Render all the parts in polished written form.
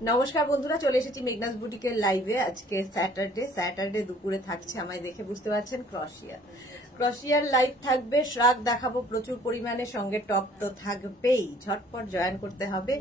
নমস্কার বন্ধুরা, চলে এসেছি মেঘনাস বুটিকের লাইভে। আজকে স্যাটারডে দুপুরে থাকছে, আমায় দেখে বুঝতে পারছেন, ক্রশিয়ার লাইভ থাকবে। শ্রাগ দেখাবো প্রচুর পরিমাণে, সঙ্গে টপ তো থাকবেই। ঝটপট জয়েন করতে হবে।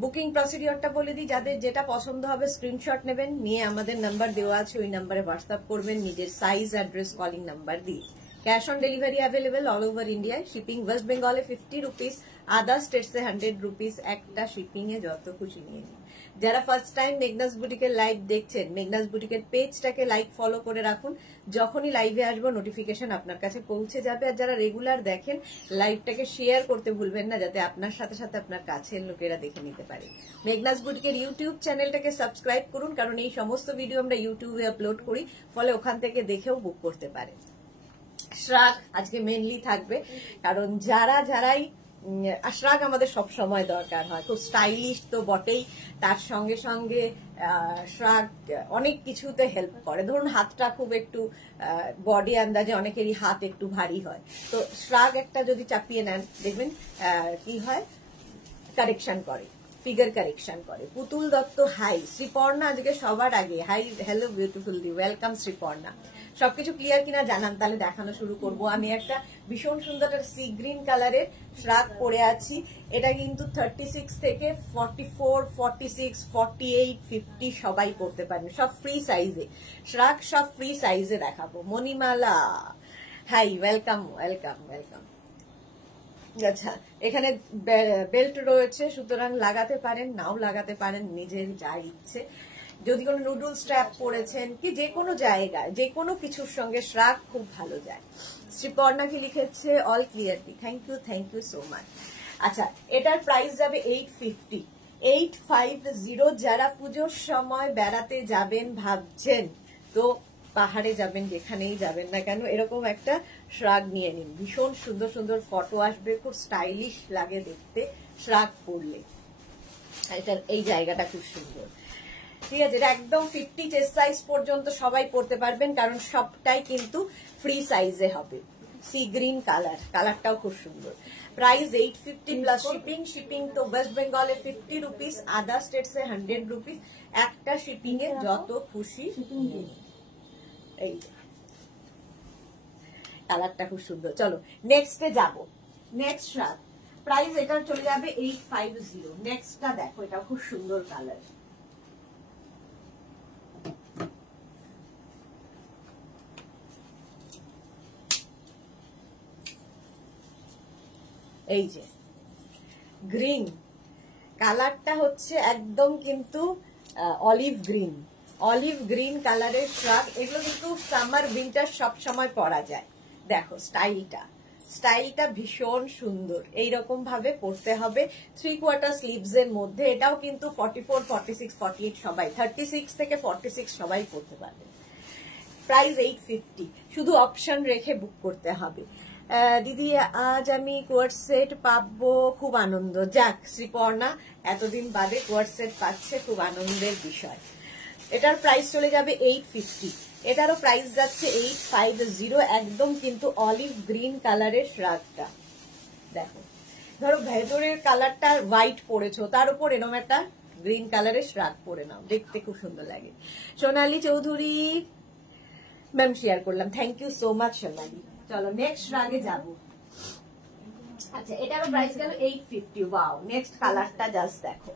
বুকিং প্রসিডিওরটা বলে দিই, যাদের যেটা পছন্দ হবে স্ক্রিনশট নেবেন, নিয়ে আমাদের নাম্বার দেওয়া আছে, ওই নাম্বারে হোয়াটসঅ্যাপ করবেন নিজের সাইজ, অ্যাড্রেস, কলিং নাম্বার দিয়ে। Cash on delivery available all over ইন্ডিয়ায়। শিপিং ওয়েস্ট বেঙ্গলে 50 রুপিস, আদার স্টেটসে 100 রুপিস। একটা শিপিং এ যত খুশি নিয়ে নিন। যারা ফার্স্ট টাইম মেঘনাস বুটিকের লাইভ দেখছেন, মেঘনাস বুটিকের পেজটাকে লাইক ফলো করে রাখুন। যখনই লাইভে আসবো নোটিফিকেশন আপনার কাছে পৌঁছে যাবে। আর যারা রেগুলার দেখেন, লাইভটাকে শেয়ার করতে ভুলবেন না, যাতে আপনার সাথে সাথে আপনার কাছের লোকেরা দেখে নিতে পারে। মেঘনাস বুটিকের ইউটিউব চ্যানেলটাকে সাবস্ক্রাইব করুন, কারণ এই সমস্ত ভিডিও আমরা ইউটিউবে আপলোড করি, ফলে ওখান থেকে দেখেও বুক করতে পারে। শ্রাগ আজকে মেনলি থাকবে, কারণ যারাই শ্রাগ আমাদের সব সময় দরকার হয়। খুব স্টাইলিশ তো বটেই, তার সঙ্গে সঙ্গে শ্রাগ অনেক কিছুতে হেল্প করে। ধরুন হাতটা খুব একটু বডি আন্দাজে অনেকেরই হাত একটু ভারী হয়, তো শ্রাগ একটা যদি চাপিয়ে নেন, দেখবেন কি হয়, কারেকশন করে, ফিগার কারেকশন করে। পুতুল দত্ত হাই, শ্রীপর্ণা আজকে সবার আগে হাই। হ্যালো বিউটিফুল দি, ওয়েলকাম শ্রীপর্ণা। সবকিছু ক্লিয়ার কিনা জানান, তাহলে দেখানো শুরু করব। আমি একটা ভীষণ সুন্দর সি গ্রিন কালারের শ্রাগ পরে আছি। এটা কিন্তু 36 থেকে 44, 46, 48, 50 সবাই পরতে পারেন, সব ফ্রি সাইজে। শ্রাগ সব ফ্রি সাইজে দেখাবো। Manimala hi, welcome welcome welcome. আচ্ছা, এখানে বেল্ট রয়েছে, সুতরাং লাগাতে পারেন, নাও লাগাতে পারেন, নিজের যা ইচ্ছে। যদি কোনো নুডল স্ট্র্যাপ পরেছেন, কি যে কোনো জায়গায় যে কোনো কিছুর সঙ্গে শ্রাগ খুব ভালো যায়। শ্রীপর্ণা কি লিখেছে, অল ক্লিয়ার দি, থ্যাংক ইউ সো মাচ। আচ্ছা, এটার প্রাইস যাবে 850, 850। যারা পুজোর সময় বেড়াতে যাবেন ভাবছেন, তো পাহাড়ে যাবেন, যেখানেই যাবেন না কেন, এরকম একটা শ্রাগ নিয়ে নিন। ভীষণ সুন্দর সুন্দর ফটো আসবে, খুব স্টাইলিশ লাগে দেখতে শ্রাগ পরলে। এটার এই জায়গাটা খুব সুন্দর, ঠিক আছে। এটা একদম 50 চেস্ট সাইজ পর্যন্ত সবাই পরতে পারবেন, কারণ সবটাই কিন্তু ফ্রি সাইজে হবে। সি গ্রিন কালারটাও খুব সুন্দর। প্রাইস 850 প্লাস শিপিং তো ওয়েস্ট বেঙ্গলে 50 রুপিস, আদার স্টেটসে 100 রুপিস। একটা শিপিং এ যত খুশি। এই কালারটা খুব সুন্দর। চলো নেক্সটে যাব। নেক্সট শ্রাগ প্রাইস এটা চলে যাবে 850। নেক্সটটা দেখো, এটা খুব সুন্দর কালার। এই যে গ্রিন কালারটা হচ্ছে একদম কিন্তু অলিভ গ্রিন কালারের শ্রাগ। এগুলো কিন্তু সামার উইন্টার সব সময় পরা যায়। দেখো স্টাইলটা ভীষণ সুন্দর। এইরকম ভাবে পরতে হবে 3/4 স্লিভস এর মধ্যে। এটাও কিন্তু 44, 46, 48 সবাই, 36 থেকে 46 সবাই পরতে পারবে। প্রাইস 850, শুধু অপশন রেখে বুক করতে হবে। দিদি আজ আমি কোয়ার্ড সেট পাবো, খুব আনন্দ। যাক শ্রীপর্ণা, এতদিন বাদে কোয়ার্ড সেট পাচ্ছে, খুব আনন্দের বিষয়। এটার প্রাইস চলে যাবে 850। এটারও প্রাইস যাচ্ছে 850। একদম কিন্তু অলিভ গ্রিন কালারের শ্রাগটা দেখো। ধরো ভেতরের কালারটা হোয়াইট পরেছো, তার উপর এরকম একটা গ্রিন কালারের শ্রাগ পরে নাও, দেখতে খুব সুন্দর লাগে। সোনালী চৌধুরী ম্যাম শেয়ার করলাম, থ্যাংক ইউ সো মাচ সোনালী। চলো নেক্সট শ্রাগে যাব। আচ্ছা, এটারও প্রাইস গেল 850। ওয়াও, নেক্সট কালারটা জাস্ট দেখো।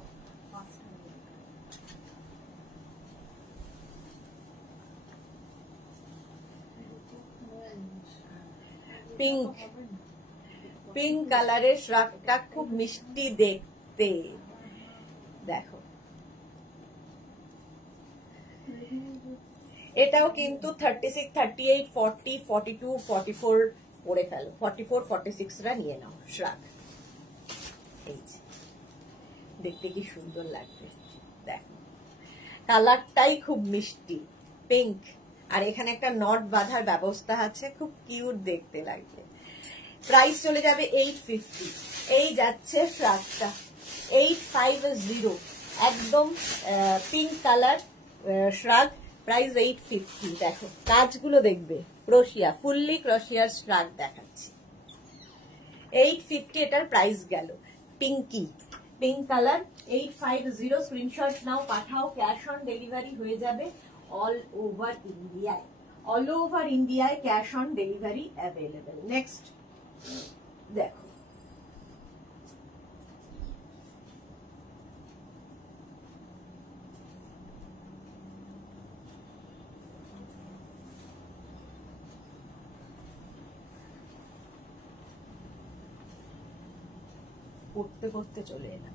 পিঙ্ক কালারের শ্রাগটা খুব মিষ্টি দেখতে, দেখো। এটাও কিন্তু 36, 38, 40, 42, 44 পরে ফেলো। 44, 46 রা নিয়ে নাও শ্রাগ। এই যে দেখতে কি সুন্দর লাগবে, দেখো কালারটাই খুব মিষ্টি পিঙ্ক। আর এখানে একটা নট বাঁধার ব্যবস্থা আছে, খুব কিউট দেখতে লাগবে। প্রাইস চলে যাবে 850। এই যাচ্ছে শ্রাগটা 850, একদম পিঙ্ক কালার শ্রাগ, প্রাইস 850। দেখো কাজগুলো দেখবে, ক্রোশিয়া, ফুললি ক্রোশিয়ার শ্রাগ দেখাচ্ছি। 850 এটার প্রাইস গেল। পিঙ্কি পিঙ্ক কালার 850 স্ক্রিনশট নাও পাঠাও, ক্যাশ অন ডেলিভারি হয়ে যাবে অল ওভার ইন্ডিয়ায়। অল ওভার ইন্ডিয়ায় cash on delivery available. Next দেখো, পড়তে পড়তে চলে এলাম।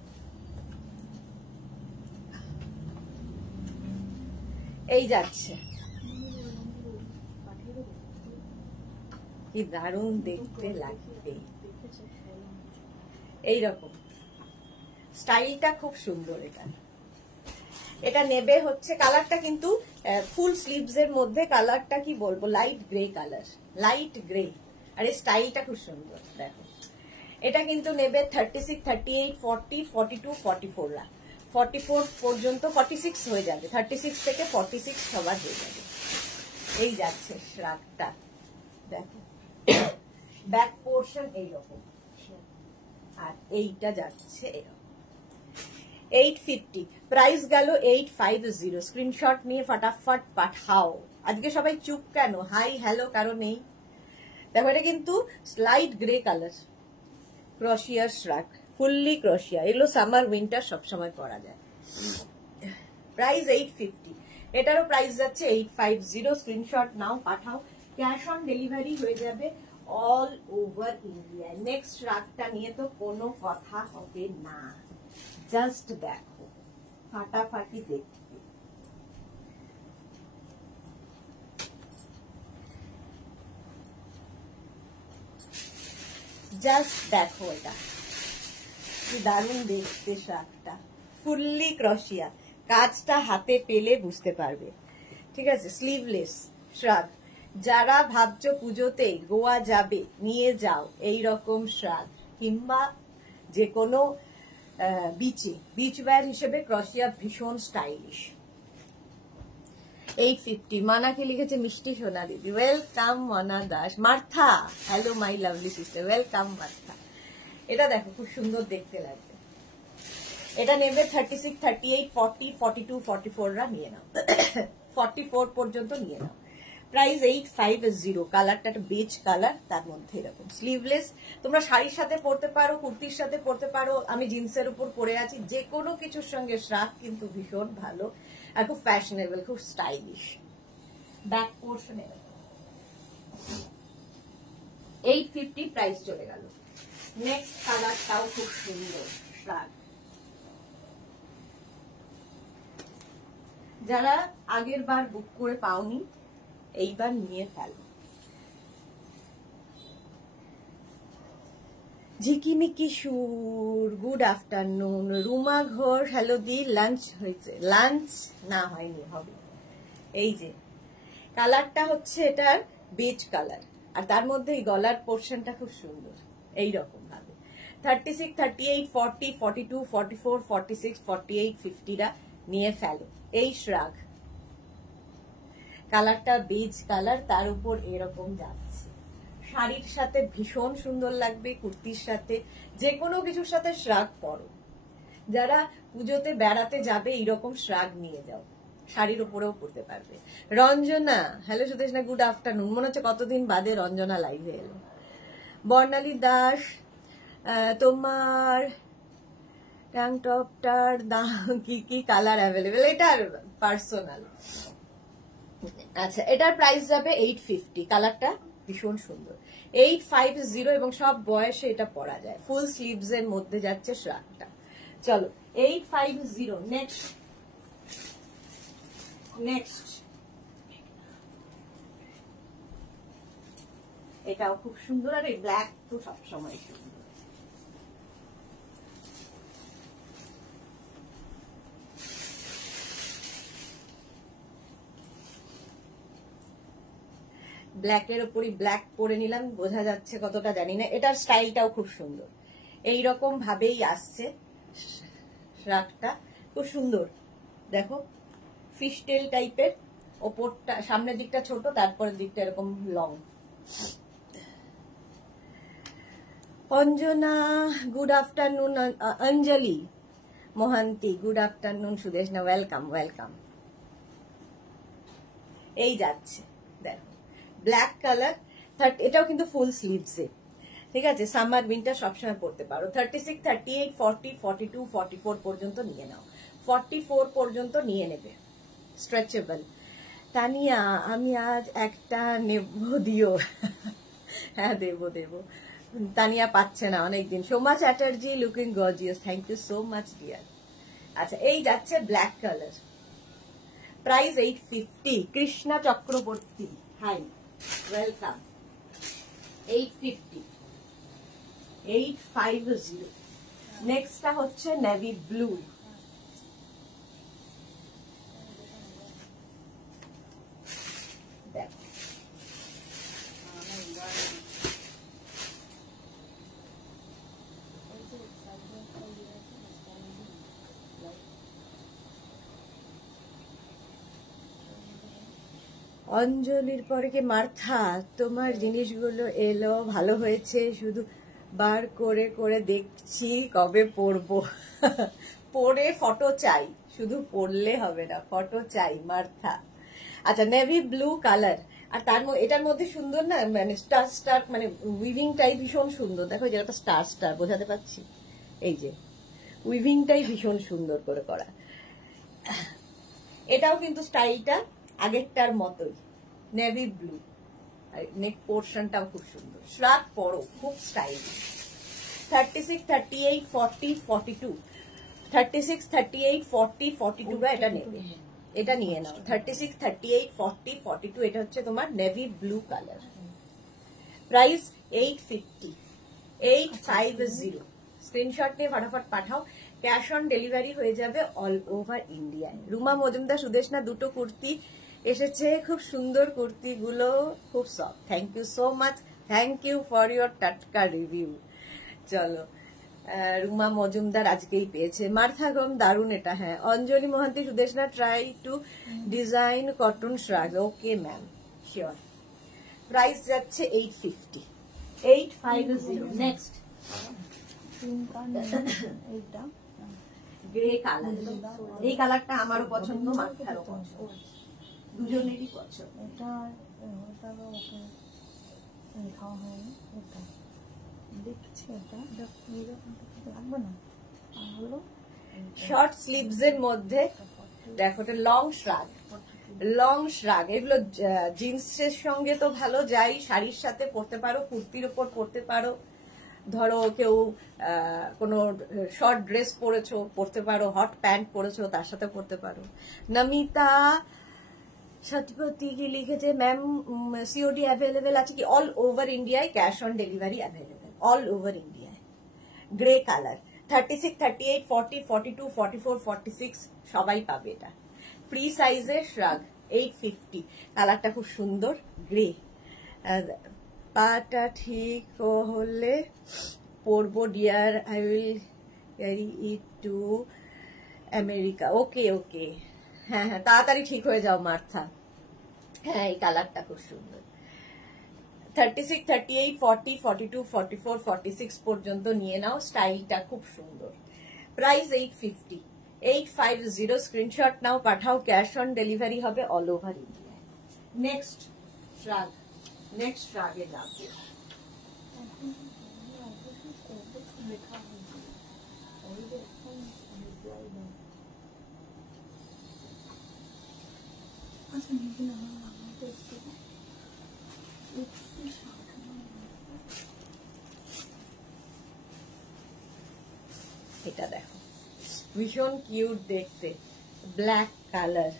এই যাচ্ছে, কি দারুণ দেখতে লাগবে, এইরকম স্টাইলটা খুব সুন্দর। এটা নেবে হচ্ছে কালারটা কিন্তু ফুল স্লিভস এর মধ্যে, কালারটা কি বলবো, light grey colour, light grey. আর এই স্টাইলটা খুব সুন্দর দেখো। এটা কিন্তু নেবে 36, 38, 40, 42, 44 রা, 44 পর্যন্ত, 46 হয়ে যাবে, 36 থেকে 46 সবার হয়ে যাবে। এই যাচ্ছে শ্রাগটা দেখো, ব্যাক পোর্শন এইরকম, আর এইটা যাচ্ছে এরকম। 850 প্রাইস গেল 850। স্ক্রিনশট নিয়ে ফটাফট পাঠাও। আজকে সবাই চুপ কেন, হাই হ্যালো কারো নেই? দেখো এটা কিন্তু লাইট গ্রে কালার, ক্রোশিয়ার শ্রাগ, ফুললি ক্রোশিয়া। এগুলো সামার উইন্টার সবসময় পরা যায়। প্রাইস 850, এটারও প্রাইস যাচ্ছে 850। স্ক্রিনশট নাও পাঠাও, ক্যাশ অন ডেলিভারি হয়ে যাবে অল ওভার ইন্ডিয়া। নেক্সট শ্রাগটা নিয়ে তো কোনো কথা হবে না, জাস্ট দেখো ফাটাফাটি দেখতে। জাস্ট দেখো এটা কি দারুণ দেখতে শ্রাগটা, ফুললি ক্রোশিয়া। কাজটা হাতে পেলে বুঝতে পারবে, ঠিক আছে? স্লিভলেস শ্রাগ। যারা ভাবছো পুজোতে গোয়া যাবে, নিয়ে যাও এই রকম শ্রাগ, কিংবা যে কোনো বিচে বিচ ওয়্যার হিসেবে ক্রোশিয়া ভীষণ স্টাইলিশ। 850। মানাকে লিখেছে মিষ্টি সোনা দিদি, ওয়েলকাম মনা Das. Martha, hello my lovely sister, welcome Martha. এটা দেখো খুব সুন্দর দেখতে লাগবে। এটা নেবে 36, 38, 40, 42, 44 রা নিয়ে নাও, 44 পর্যন্ত নিয়ে নাও। প্রাইস 850। কালারটা একটা বেজ কালার, তার মধ্যে এরকম স্লিভলেস। তোমরা শাড়ির সাথে পরতে পারো, কুর্তির সাথে পরতে পারো। আমি জিন্সের উপর পরে আছি, যে কোনো কিছুর সঙ্গে শ্রাগ কিন্তু ভীষণ ভালো আর খুব ফ্যাশনেবল, খুব স্টাইলিশ। ব্যাক পোর্শনে 850 প্রাইস চলে গেল। নেক্সট কালারটাও খুব সুন্দর শ্রাগ। যারা আগের বার বুক করে পাওনি, এইবার নিয়ে ফেলো। Jhikimiki Sur, good afternoon. Ruma Ghosh, hello দি, লাঞ্চ হয়েছে? লাঞ্চ না হয়নি, হবে। এই যে কালারটা হচ্ছে এটার বেজ কালার, আর তার মধ্যে এই গলার পোর্শনটা খুব সুন্দর এইরকম ভাবে। 36, 38, 40, 42, 44, 46, 48, 50 রা নিয়ে ফেলো। এই শ্রাগ কালারটা বেজ কালার, তার উপর এরকম যাচ্ছে। শাড়ির সাথে ভীষণ সুন্দর লাগবে, কুর্তির সাথে, যে কোনো কিছুর সাথে শ্রাগ পরো। যারা পুজোতে বেড়াতে যাবে এইরকম শ্রাগ নিয়ে যাও, শাড়ির উপরেও পরতে পারবে। Ranjana, hello Sudeshna, good afternoon. মনে হচ্ছে কতদিন বাদে রঞ্জনা লাইভে এলো। বর্ণালী দাস, তোমার ট্যাং টপটার দাম কি কি কালার অ্যাভেলেবেল? এটার পার্সোনাল। আচ্ছা, এটার প্রাইস যাবে 850। কালারটা ভীষণ সুন্দর, 850, এবং সব বয়সে এটা পরা যায়। ফুল স্লিভস এর মধ্যে যাচ্ছে শ্রাগটা। চলো 850। নেক্সট এটাও খুব সুন্দর, আর এই ব্ল্যাক তো সবসময় সুন্দর। ব্ল্যাকের উপরই ব্ল্যাক পরে নিলাম, বোঝা যাচ্ছে কতটা জানি না। এটার স্টাইলটাও খুব সুন্দর, এইরকম ভাবেই আসছে শ্রাগটা, খুব সুন্দর। দেখো ফিশটেল টাইপের, ওপরটা সামনের দিকটা ছোট, তারপরের দিকটা এরকম long. Anjana, good afternoon. Anjali, Mohanty, good afternoon Sudeshna, welcome welcome. এই যাচ্ছে দেখো ব্ল্যাক কালার, এটাও কিন্তু ফুল স্লিভসে, ঠিক আছে? সামার উইন্টার সবসময় পড়তে পারো। 36, 38, 40, 42, 44 পর্যন্ত নিয়ে নাও, 44 পর্যন্ত নিয়ে নেবে, স্ট্রেচেবল। তানিয়া আমি আজ একটা নেব দিও। হ্যাঁ দেবো দেবো। তানিয়া পাচ্ছে না অনেকদিন। Soma Chatterjee looking gorgeous, thank you so much dear. আচ্ছা এই যাচ্ছে black colour, price 850। Krishna Chakraborty, hi welcome. 850, 850। নেক্সটটা হচ্ছে নেভি ব্লু, দেখো অঞ্জলির পরে কি মার্থা, তোমার জিনিসগুলো এলো, ভালো হয়েছে, শুধু বার করে করে দেখছি কবে পরবো। পরে ফটো চাই, শুধু পরলে হবে না, ফটো চাই মার্থা। আচ্ছা নেভি ব্লু কালার, আর তার এটার মধ্যে সুন্দর না, মানে স্টার স্টার, মানে উইভিংটাই ভীষণ সুন্দর। দেখো যেটা স্টার স্টার বোঝাতে পারছি, এই যে উইভিংটাই ভীষণ সুন্দর করে করা। এটাও কিন্তু স্টাইলটা আগেরটার মতোই, নেভি ব্লু, নেক পোর্শনটাও খুব সুন্দর। শ্রাগ পরো, খুব স্টাইলিশ। 36, 38, 40, 42, 36, 38, 40, 42 এটা নেবে, এটা নিয়ে নাও। 36, 38, 40, 42 এটা হচ্ছে তোমার navy blue colour. Price 850, 850। Screenshot নিয়ে ফটাফট পাঠাও, ক্যাশ অন ডেলিভারি হয়ে যাবে অল ওভার ইন্ডিয়ায়। রুমা মজুমদার সুদেশনা, দুটো কুর্তি এসেছে, খুব সুন্দর কুর্তিগুলো, খুব soft. Thank you so much, thank you for your টাটকা রিভিউ। চলো রুমা মজুমদার আজকেই পেয়েছে। মার্থাগম দারুন এটা, হ্যাঁ। Anjali Mohanty Sudeshna, try to design cotton shrug, okay ma'am sure. Price যাচ্ছে 850, 850। নেক্সট গ্রে কালার, এই কালারটা আমারও পছন্দ, মাথারও পছন্দ, দুজনেরই পছন্দ। এটা খাওয়া হয়নি, এটা দেখছি, এটা লাগবে না। হলো শর্ট স্লিভস এর মধ্যে দেখো, এটা লং শ্রাগ, লং শ্রাগ। এগুলো জিন্সের সঙ্গে তো ভালো যায়, শাড়ির সাথে পরতে পারো, কুর্তির উপর পরতে পারো। ধরো কেউ কোনো শর্ট ড্রেস পরেছো, পরতে পারো, হট প্যান্ট পরেছো, তার সাথে পরতে পারো। নমিতা সতপতি কি লিখেছে, ম্যাম সিওডি অ্যাভেলেবেল আছে কি? অল ওভার ইন্ডিয়ায় cash on delivery available, all over ইন্ডিয়ায়। গ্রে কালার, 36, 38, 40, 42, 44, 46 সবাই পাবে এটা। ফ্রি সাইজের শ্রাগ, 850। কালারটা খুব সুন্দর, গ্রে। পাটা ঠিক হলে পরবো dear, I will carry it to America. Okay okay, হ্যাঁ হ্যাঁ তাড়াতাড়ি ঠিক হয়ে যাও মার্থা। হ্যাঁ এই কালারটা খুব সুন্দর। 36, 38, 40, 42, 44, 46 পর্যন্ত নিয়ে নাও, স্টাইলটা খুব সুন্দর। প্রাইস 850, 850। স্ক্রিনশট নাও, পাঠাও, ক্যাশ অন ডেলিভারি হবে অল ওভার ইন্ডিয়ায়। নেক্সট শ্রাগ, নেক্সট শ্রাগে যাবে। এটা দেখো ভীষণ কিউট দেখতে, ব্ল্যাক কালার,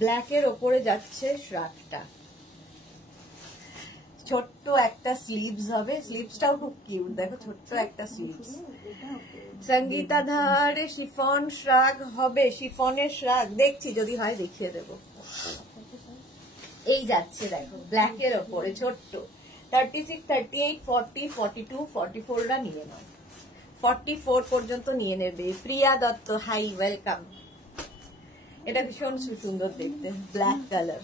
ব্ল্যাকের ওপরে যাচ্ছে শ্রাগটা, ছোট্ট একটা স্লিভস হবে, স্লিভসটাও খুব কিউট, দেখো ছোট্ট একটা স্লিভস। সঙ্গীতা ধারে শিফন শ্রাগ হবে, শিফনের শ্রাগ দেখছি, যদি হয় দেখিয়ে দেবো। এই যাচ্ছে দেখো ব্ল্যাকের ওপরে ছোট্ট, 36, 38, 40, 42, 44টা নিয়ে নাও, 44 পর্যন্ত নিয়ে নেবে। প্রিয়া দত্ত, হাই ওয়েলকাম। এটা ভীষণ সুন্দর দেখতে, ব্ল্যাক কালার।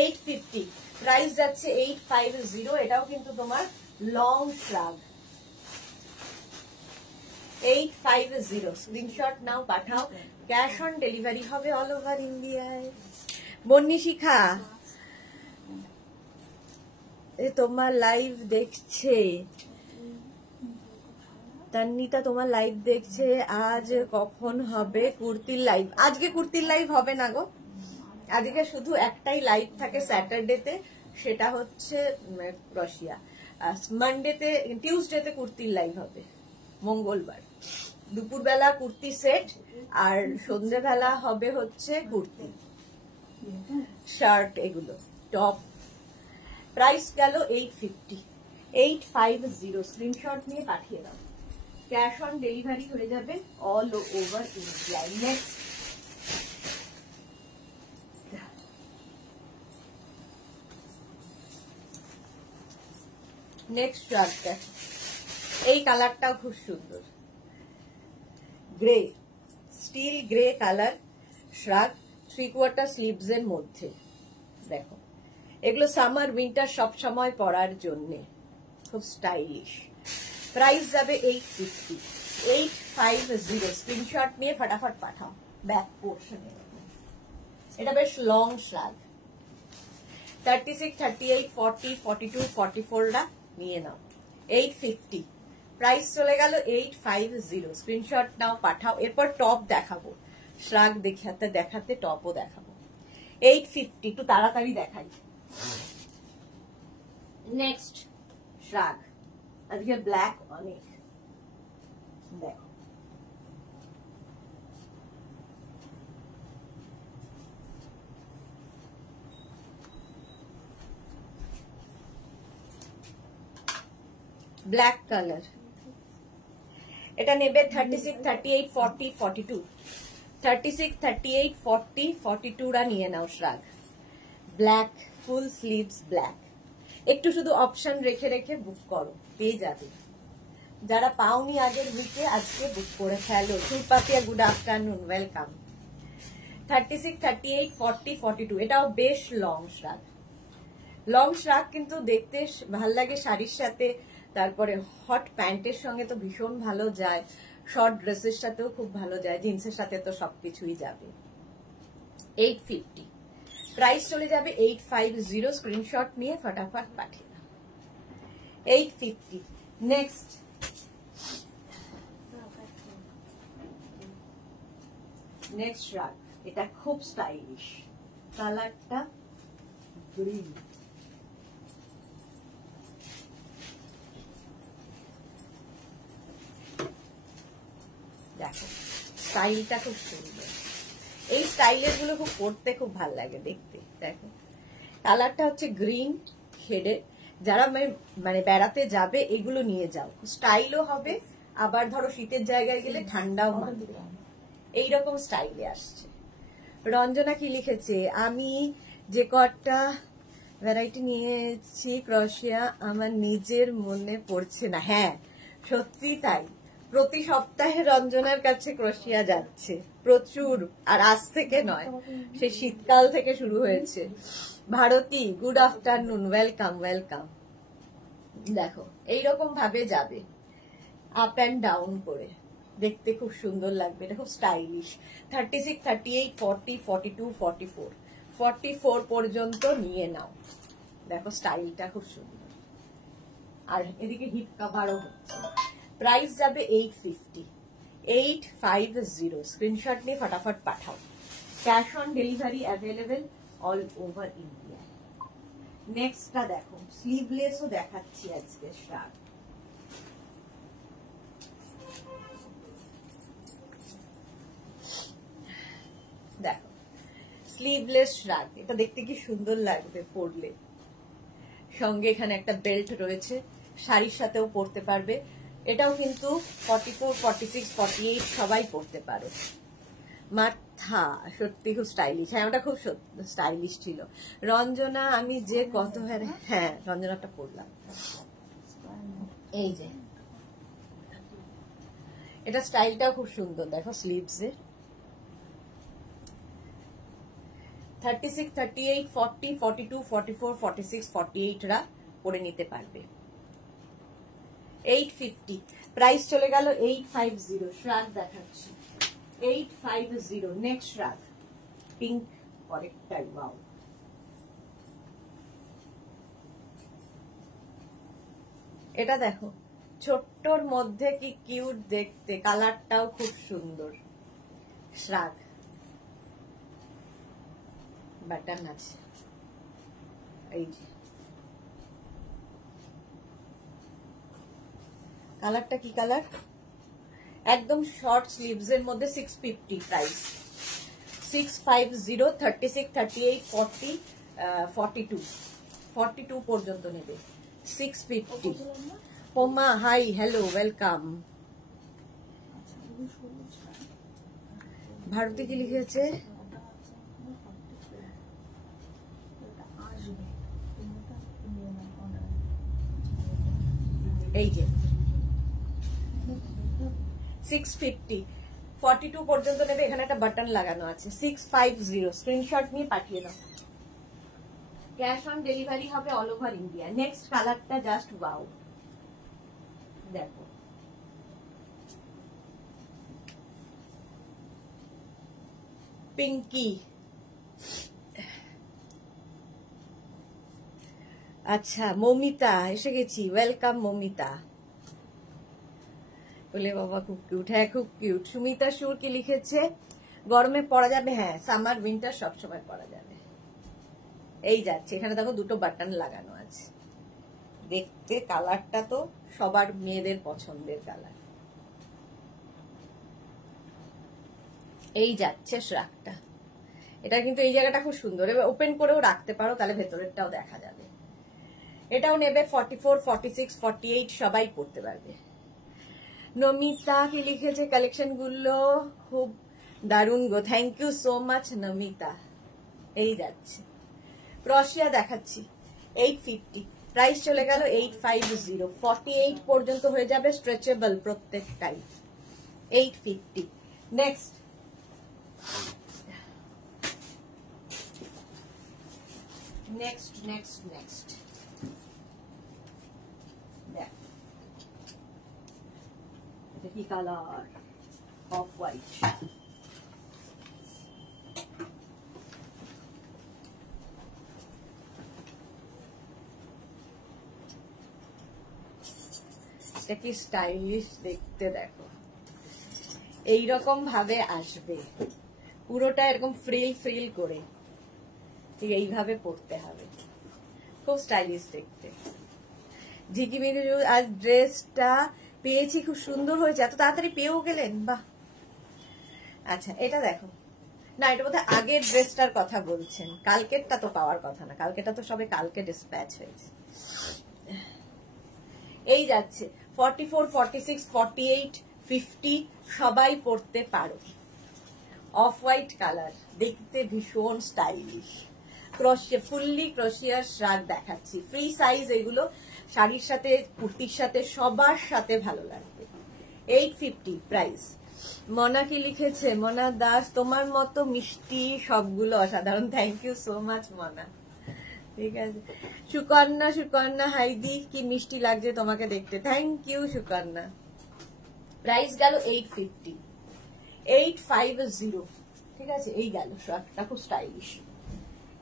850, প্রাইস যাচ্ছে 850। এটাও কিন্তু তোমার লং শ্রাগ, 850 স্ক্রিনশট নাও, পাঠাও। ক্যাশ অন ডেলিভারি হবে অল ওভার ইন্ডিয়ায়। বন্নি শিখা তোমার লাইভ দেখছে, তান্নিতা তোমার লাইভ দেখছে। আজ কখন হবে কুর্তির লাইভ? আজকে কুর্তির লাইভ হবে না গো, আজকে শুধু একটাই লাইভ থাকে স্যাটারডেতে, সেটা হচ্ছে ক্রশিয়া। মানডেতে টিউসডেতে কুর্তির লাইভ হবে, মঙ্গলবার দুপুরবেলা কুর্তি সেট, আর সন্ধ্যেবেলা হবে হচ্ছে কুর্তি শার্ট, এগুলো টপ। প্রাইস গেল 850, 850 স্ক্রিনশট নিয়ে পাঠিয়ে দাও। ক্যাশ অন ডেলিভারি হয়ে যাবে অল ওভার ইন্ডিয়া। নেক্সট শার্টটা, এই কালারটাও খুব সুন্দর, grey, still grey colour, শ্রাগ 3/4 sleeves এর মধ্যে। দেখো এগুলো সামার উইন্টার সব সময় পরার জন্য খুব স্টাইলিশ। প্রাইস যাবে 850, 850 স্ক্রিনশট নিয়ে ফটাফট পাঠাও। ব্যাক পোর্শনে এটা বেশ লং শ্রাগ, 36, 38, 40, 42, 44 রা নিয়ে নাও। 850 প্রাইস চলে গেল 850 স্ক্রিনশট নাও, পাঠাও। এরপর টপ দেখাবো, শ্রাগ দেখাতে দেখাতে টপও দেখাবো। 850 একটু তাড়াতাড়ি দেখাই। নেক্সট শ্রাগ, আজকে ব্ল্যাক অনেক, দেখো ব্ল্যাক কালার। এটা নেবে 36, 38, 40, 42, 36, 38, 40, 42 রা নিয়ে নাও shrug. Black full sleeves black, একটু শুধু অপশন রেখে রেখে বুক করো, পেয়ে যাবে। যারা পাওনি আগের উইকে আজকে বুক করে ফেলো। সুপাপিয়া গুড আফটারনুন, ওয়েলকাম। 36, 38, 40, 42 এটাও বেশ লং শ্রাগ। লং শ্রাগ কিন্তু দেখতে ভাল লাগে শাড়ির সাথে, তারপরে হট প্যান্টের সঙ্গে তো ভীষণ ভালো যায়, শর্ট ড্রেসের সাথেও খুব ভালো যায়, জিন্সের সাথে তো সবকিছুই যাবে। 850 প্রাইস চলে যাবে 850 স্ক্রিনশট নিয়ে ফটাফট পাঠিয়ে দাও। 850 নেক্সট শ্রাগ, এটা খুব স্টাইলিশ, কালারটা গ্রিন, দেখো স্টাইলটা খুব সুন্দর। এই স্টাইলের গুলো খুব পরতে খুব ভালো লাগে দেখতে। দেখো কালারটা হচ্ছে গ্রিন শেডে, যারা মানে বেড়াতে যাবে এগুলো নিয়ে যাও, স্টাইলও হবে, আবার ধরো শীতের জায়গায় গেলে ঠান্ডাও মানবে, এইরকম স্টাইলে আসছে। রঞ্জনা কি লিখেছে, আমি যে কটা ভ্যারাইটি নিয়েছি ক্রশিয়া আমার নিজের মনে পড়ছে না। হ্যাঁ সত্যি তাই, প্রতি সপ্তাহে রঞ্জনার কাছে ক্রশিয়া যাচ্ছে প্রচুর, আর আজ থেকে নয়, সে শীতকাল থেকে শুরু হয়েছে। Bharati good afternoon, welcome welcome. দেখো এইরকম ভাবে যাবে, আপ অ্যান্ড ডাউন করে, দেখতে খুব সুন্দর লাগবে, এটা খুব স্টাইলিশ। 36, 38, 40, 42, 44, 44 পর্যন্ত নিয়ে নাও। দেখো স্টাইলটা খুব সুন্দর, আর এদিকে হিপ কাভারও হচ্ছে। প্রাইস যাবে 850, 850 স্ক্রিনশট নিয়ে ফটাফট পাঠাও। Cash on delivery available all over India. নেক্সটটা দেখো, স্লিভলেসও দেখাচ্ছি আজকে শার্ট। দেখো স্লিভলেস শার্ট, এটা দেখতে কি সুন্দর লাগবে পরলে, সঙ্গে এখানে একটা বেল্ট রয়েছে, শাড়ির সাথেও পরতে পারবে। এটাও কিন্তু 44, 46, 48 সবাই পরতে পারে। মাথা সত্যি খুব স্টাইলিশ, হ্যাঁ ওটা খুব স্টাইলিশ ছিল। রঞ্জনা আমি যে কত, হ্যাঁ রঞ্জনাটা পরলাম, এই যে এটা স্টাইলটাও খুব সুন্দর, দেখো স্লিভস এ। 36, 38, 40, 42, 44, 46, 48 রা পরে নিতে পারবে। 850 প্রাইস চলে গেল 850 শ্রাগ দেখাচ্ছি 850 নেক্সট শ্রাগ পিঙ্ক অনেকটাই ওয়াও এটা দেখো ছোট্টর মধ্যে কি কিউট দেখতে কালারটাও খুব সুন্দর শ্রাগ বাটন আছে এই যে কালারটা কি কালার একদম শর্ট স্লিভস এর মধ্যে 650 প্রাইস 650 36 38 40 42 42 পর্যন্ত নেবে 650 ওমা হাই হ্যালো ওয়েলকাম ভারতী কি লিখেছে এই যে 650 42 পর্যন্ত নেবে এখানে একটা বাটন লাগানো আছে 650 স্ক্রিনশট নিয়ে পাঠিয়ে দাও ক্যাশ অন ডেলিভারি হবে অল ওভার ইন্ডিয়া নেক্সট কালারটা জাস্ট ওয়াও দেখো পিঙ্কি আচ্ছা মমিতা এসে গেছি ওয়েলকাম মমিতা বলে বাবা খুব কিউট হ্যাঁ খুব কিউট সুমিতা সুর কি লিখেছে গরমে পরা যাবে হ্যাঁ সামার উইন্টার সবসময় পরা যাবে এই যাচ্ছে এখানে দেখো দুটো বাটন লাগানো আছে দেখতে কালারটা তো সবার মেয়েদের পছন্দের কালার এই যাচ্ছে শ্রাগটা এটা কিন্তু এই জায়গাটা খুব সুন্দর এবার ওপেন করেও রাখতে পারো তাহলে ভেতরেরটাও দেখা যাবে এটাও নেবে 44 46 48 সবাই পড়তে পারবে নমিতা কি লিখেছে কালেকশন গুলো খুব দারুণ গো thank you so much Namita এই যাচ্ছে ক্রশিয়া দেখাচ্ছি 850 প্রাইস চলে গেল 850 48 পর্যন্ত হয়ে যাবে স্ট্রেচেবল প্রত্যেকটাই 850 নেক্সট নেক্সট নেক্সট নেক্সট কি কালার অফ হোয়াইট এটা কি স্টাইলিশ দেখতে দেখো এইরকম ভাবে আসবে পুরোটা এরকম ফ্রিল ফ্রিল করে ঠিক এইভাবে পরতে হবে খুব স্টাইলিশ দেখতে ঝিকিমিকি আজ ড্রেসটা পেয়েছি খুব সুন্দর হয়েছে এত তাড়াতাড়ি পেয়েও গেলেন বাহ আচ্ছা এটা দেখো না এটা বোধহয় আগের ড্রেসটার কথা বলছেন কালকেরটা তো পাওয়ার কথা না কালকেটা তো সবে কালকে ডিসপ্যাচ হয়েছে এই যাচ্ছে 44 46 48 50 সবাই পরতে পারো অফ হোয়াইট কালার দেখতে ভীষণ স্টাইলিশ ক্রোশিয়া ফুললি ক্রোশিয়ার শ্রাগ দেখাচ্ছি ফ্রি সাইজ এগুলো শাড়ির সাথে কুর্তির সাথে সবার সাথে ভালো লাগবে 850 প্রাইস মনা কি লিখেছে মনা দাস তোমার মতো মিষ্টি সবগুলো অসাধারণ থ্যাংক ইউ সো মাচ মনা ঠিক আছে সুকন্যা সুকন্যা হাইদি কি মিষ্টি লাগছে তোমাকে দেখতে থ্যাংক ইউ সুকন্যা প্রাইস গেল 850 850 ঠিক আছে এই গেল শ্রাগটা খুব স্টাইলিশ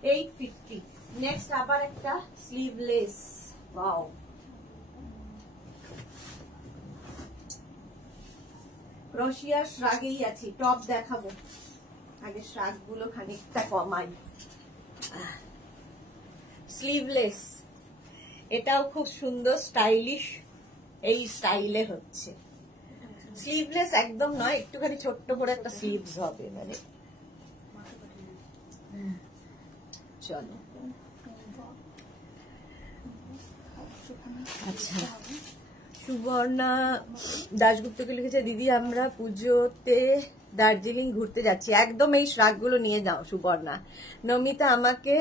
850 নেক্সট আবার একটা স্লিভলেস ওয়াও ক্রোশিয়ার শ্রাগেই আছি টপ দেখাবো আগে শ্রাগ গুলো খানিকটা কমাই স্লিভলেস এটাও খুব সুন্দর স্টাইলিশ এই স্টাইলে হচ্ছে স্লিভলেস একদম নয় একটুখানি ছোট্ট করে একটা স্লিভস হবে মানে চলো আচ্ছা সুবর্ণা দাশগুপ্তকে লিখেছে দিদি আমরা পুজোতে দার্জিলিং ঘুরতে যাচ্ছি একদম এই শ্রাগগুলো নিয়ে যাও সুবর্ণা নমিতা আমাকে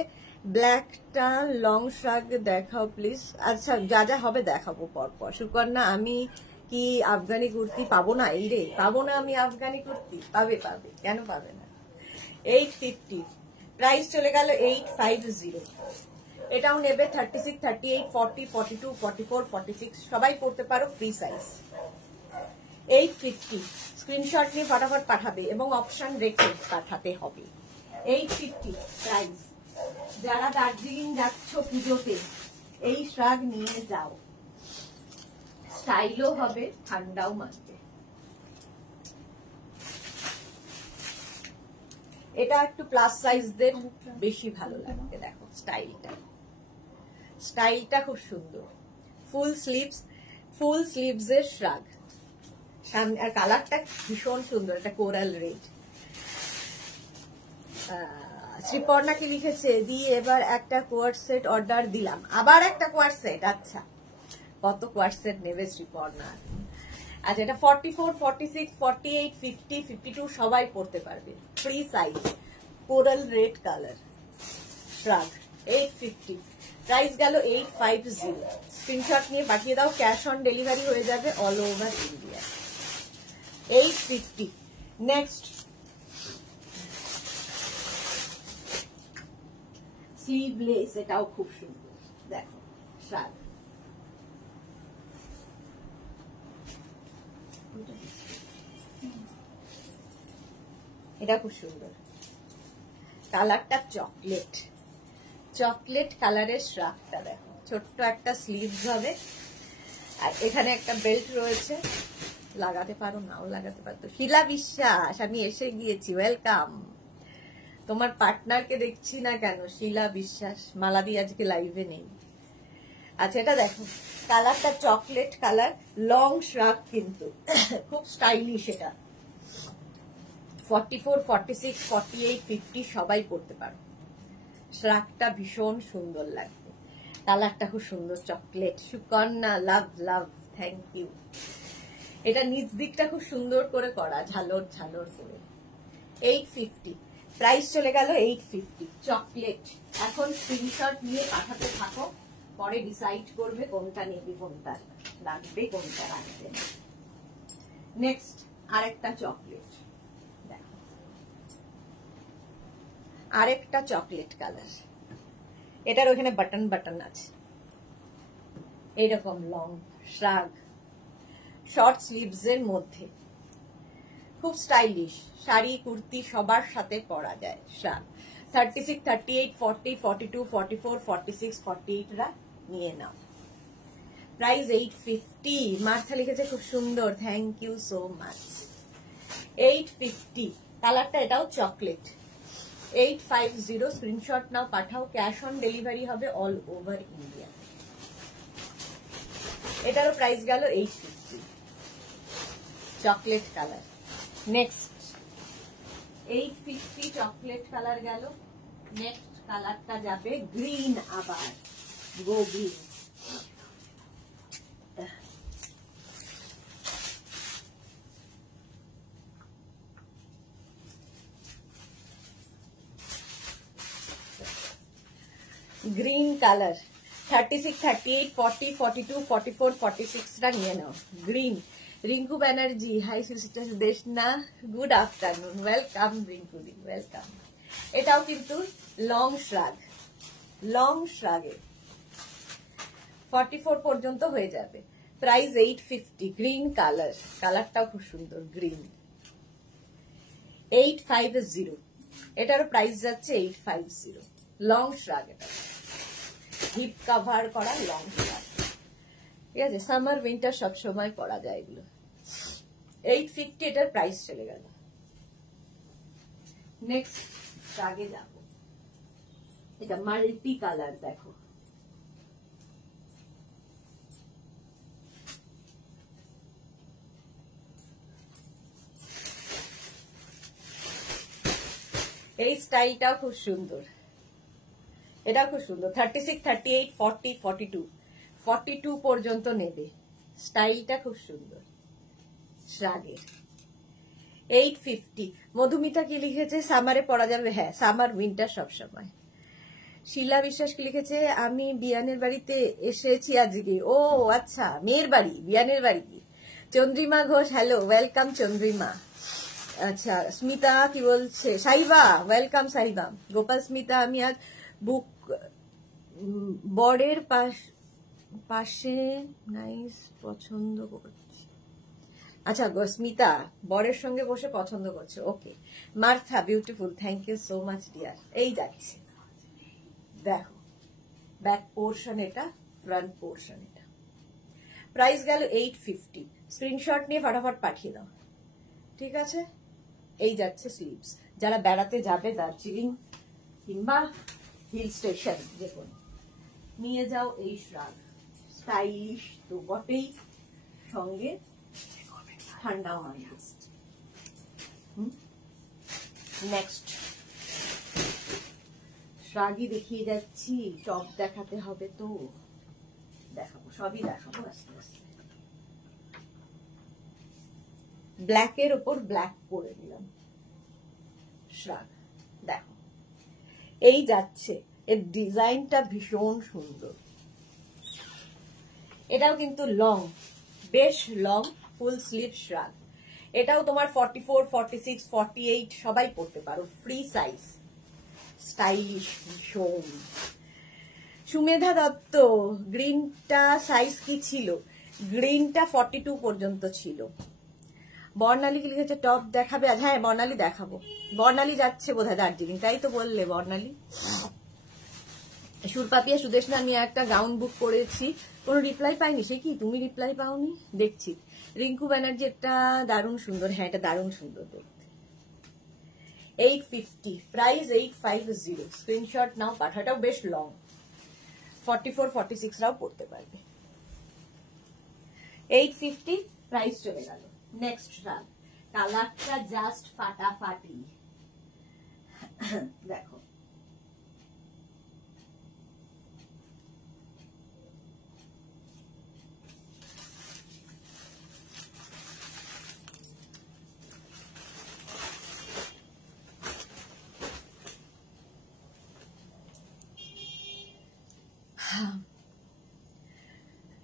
ব্ল্যাকটা লং শ্রাগ দেখাও প্লিজ আচ্ছা যা যা হবে দেখাবো পরপর সুকন্যা আমি কি আফগানি কুর্তি পাবো না এই রে পাবো না আমি আফগানি কুর্তি পাবে পাবে কেন পাবে না 850 প্রাইস চলে গেল 850 এটাও নেবে 36, 38, 40, 42, 44, 46 সবাই পড়তে পারো, ফ্রি সাইজ। 850 স্ক্রিনশট নিয়ে ফটাফট পাঠাবে এবং অপশন রেখে পাঠাতে হবে। 850 প্রাইস। যারা দার্জিলিং যাচ্ছ পুজোতে এই শ্রাগ নিয়ে যাও, স্টাইলও হবে, ঠান্ডাও মানবে। এটা একটু প্লাস সাইজদের বেশি ভালো লাগবে। দেখো স্টাইলটা খুব সুন্দর। ফুল স্লিভস এর শ্রাগ, আর কালারটা ভীষণ সুন্দর, এটা কোরাল রেড। শ্রীপর্ণা কি লিখেছে, দিয়ে এবার একটা কোয়ার্ট সেট অর্ডার দিলাম। আবার একটা কোয়ার্ট সেট? আচ্ছা, কত কোয়ার্ট সেট নেবে শ্রীপর্ণা? আচ্ছা, এটা 44, 46, 48, 50, 52 সবাই পড়তে পারবে, free size, coral red colour শ্রাগ। 850 price গেল 850। স্ক্রিনশট নিয়ে পাঠিয়ে দাও, ক্যাশ অন ডেলিভারি হয়ে যাবে all over India. 850। Next sleeveless, এটাও খুব সুন্দর। দেখো শ্রাগ, এটা খুব সুন্দর, কালারটা চকলেট কালারের শ্রাগটা দেখো। ছোট্ট একটা স্লিভস হবে, আর এখানে একটা বেল্ট রয়েছে, লাগাতে পারো, নাও লাগাতে পারতো। শিলা বিশ্বাস, আমি এসে গিয়েছি, ওয়েলকাম। তোমার পার্টনারকে দেখছি না কেন? শিলা বিশ্বাস, মালাদি আজকে লাইভে নেই। আচ্ছা, এটা দেখো, কালারটা চকলেট কালার, লং শ্রাগ কিন্তু খুব স্টাইলিশ। এটা 44, 46, 48, 50 সবাই পড়তে পারো। শ্রাগটা ভীষণ সুন্দর লাগবে, কালারটা খুব সুন্দর, chocolate. Sukanya, love, thank you. এটা নিচ দিকটা খুব সুন্দর করে করা, ঝালর করে। 850 প্রাইস চলে গেল 850। চকলেট। এখন স্ক্রিনশট নিয়ে পাঠাতে থাকো, পরে ডিসাইড করবে কোনটা নেবে, কোনটা লাগবে, কোনটা রাখবে। নেক্সট আরেকটা চকলেট, দেখো আরেকটা চকলেট কালার। এটার ওখানে বাটন আছে, এইরকম লং শ্রাগ, শর্ট স্লিভস এর মধ্যে, খুব স্টাইলিশ। শাড়ি কুর্তি সবার সাথে পরা যায়। শ্রাগ 36, 38, 40, 42, 44, 46, 48 রা নিয়ে নাও। প্রাইস 850। মার্থা লিখেছে খুব সুন্দর, থ্যাংক ইউ সো মাচ। 850 কালারটা, এটাও চকলেট। 850 স্ক্রিনশট নাও, পাঠাও, ক্যাশ অন ডেলিভারি হবে অল ওভার ইন্ডিয়া। এটারও প্রাইস গেল 850, chocolate colour. Next 850 chocolate colour গেল। নেক্সট কালারটা যাবে গ্রিন, আবার গো গ্রিন। গ্রিন কালার 36, 38, 40, 42, 44, 46 টা নিয়ে নাও। Green. Rinku Banerjee, hi sister Deshna, good afternoon, welcome Rinku দি, ওয়েলকাম। এটাও কিন্তু লং শ্রাগে 44 পর্যন্ত হয়ে যাবে। প্রাইস 850। গ্রিন কালার, কালারটাও খুব সুন্দর, গ্রিন। 850 এটারও প্রাইস যাচ্ছে 850। লং শ্রাগ, এটা হিপ কভার করা লং শ্রাগ, ঠিক আছে। সামার উইন্টার সবসময় পরা যায় এগুলো। 850 এটার প্রাইস চলে গেল। নেক্সট শ্রাগে যাব, এটা মাল্টি কালার, দেখো এই স্টাইলটাও খুব সুন্দর, এটাও খুব সুন্দর। 36, 38, 40, 42, 42 পর্যন্ত নেবে। স্টাইলটা খুব সুন্দর শ্রাগের। 850। মধুমিতা কি লিখেছে, সামারে পরা যাবে? হ্যাঁ, সামার উইন্টার সবসময়। শিলা বিশ্বাস কি লিখেছে, আমি বিয়ানের বাড়িতে এসেছি আজকে। ও আচ্ছা, মেয়ের বাড়ি, বিয়ানের বাড়ি। Chandrima Ghosh, hello, welcome Chandrima. আচ্ছা, স্মিতা কি বলছে, সাইবা, ওয়েলকাম সাইবা। গোপাল স্মিতা, আমি আজ বুক বরের পাশে নাইস পছন্দ করছি। আচ্ছা স্মিতা বরের সঙ্গে বসে পছন্দ করছে, okay. Martha beautiful, thank you so much dear. এই যাচ্ছে, দেখো ব্যাক পোর্শন এটা, ফ্রন্ট পোর্শন এটা। প্রাইস গেল 850। স্ক্রিনশট নিয়ে ফটাফট পাঠিয়ে দাও, ঠিক আছে। এই যাচ্ছে স্লিভস। যারা বেড়াতে যাবে দার্জিলিং কিংবা হিল স্টেশন যে কোনো, নিয়ে যাও এই শ্রাগ। স্টাইলিশ তো বটেই, সঙ্গে ঠান্ডা মাইন্ড। নেক্সট শ্রাগই দেখিয়ে যাচ্ছি, টপ দেখাতে হবে তো, দেখাবো, সবই দেখাবো আস্তে আস্তে। ব্ল্যাকের ওপর ব্ল্যাক করে দিলাম শ্রাগ, দেখো এই যাচ্ছে। এর ডিজাইনটা ভীষণ সুন্দর। এটাও কিন্তু লং, বেশ লং ফুল স্লিভ শ্রাগ। এটাও তোমার 44, 46, 48 সবাই পড়তে পারো, ফ্রি সাইজ, স্টাইলিশ ভীষণ। সুমেধা দত্ত, গ্রিনটা সাইজ কি ছিল? গ্রিনটা 42 পর্যন্ত ছিল। বর্ণালী কি লিখেছে টপ দেখাবে আজ? হ্যাঁ বর্ণালী দেখাবো। বর্ণালী যাচ্ছে বোধহয় দার্জিলিং, তাই তো বললে বর্ণালী। সুরপাপিয়া সুদেশনা, আমি একটা গাউন বুক করেছি, কোনো রিপ্লাই পাইনি। সে কি তুমি রিপ্লাই পাওনি? দেখছি। রিঙ্কু ব্যানার্জি, একটা দারুণ সুন্দর। হ্যাঁ এটা দারুণ সুন্দর দেখতে। 850, প্রাইস 850। স্ক্রিনশট নাও পাঠাটাও বেশ লং, 44, 46 রাও পড়তে পারবে। 850 প্রাইস চলে গেল। নেক্সট রাগ, কালারটা জাস্ট ফাটাফাটি, দেখো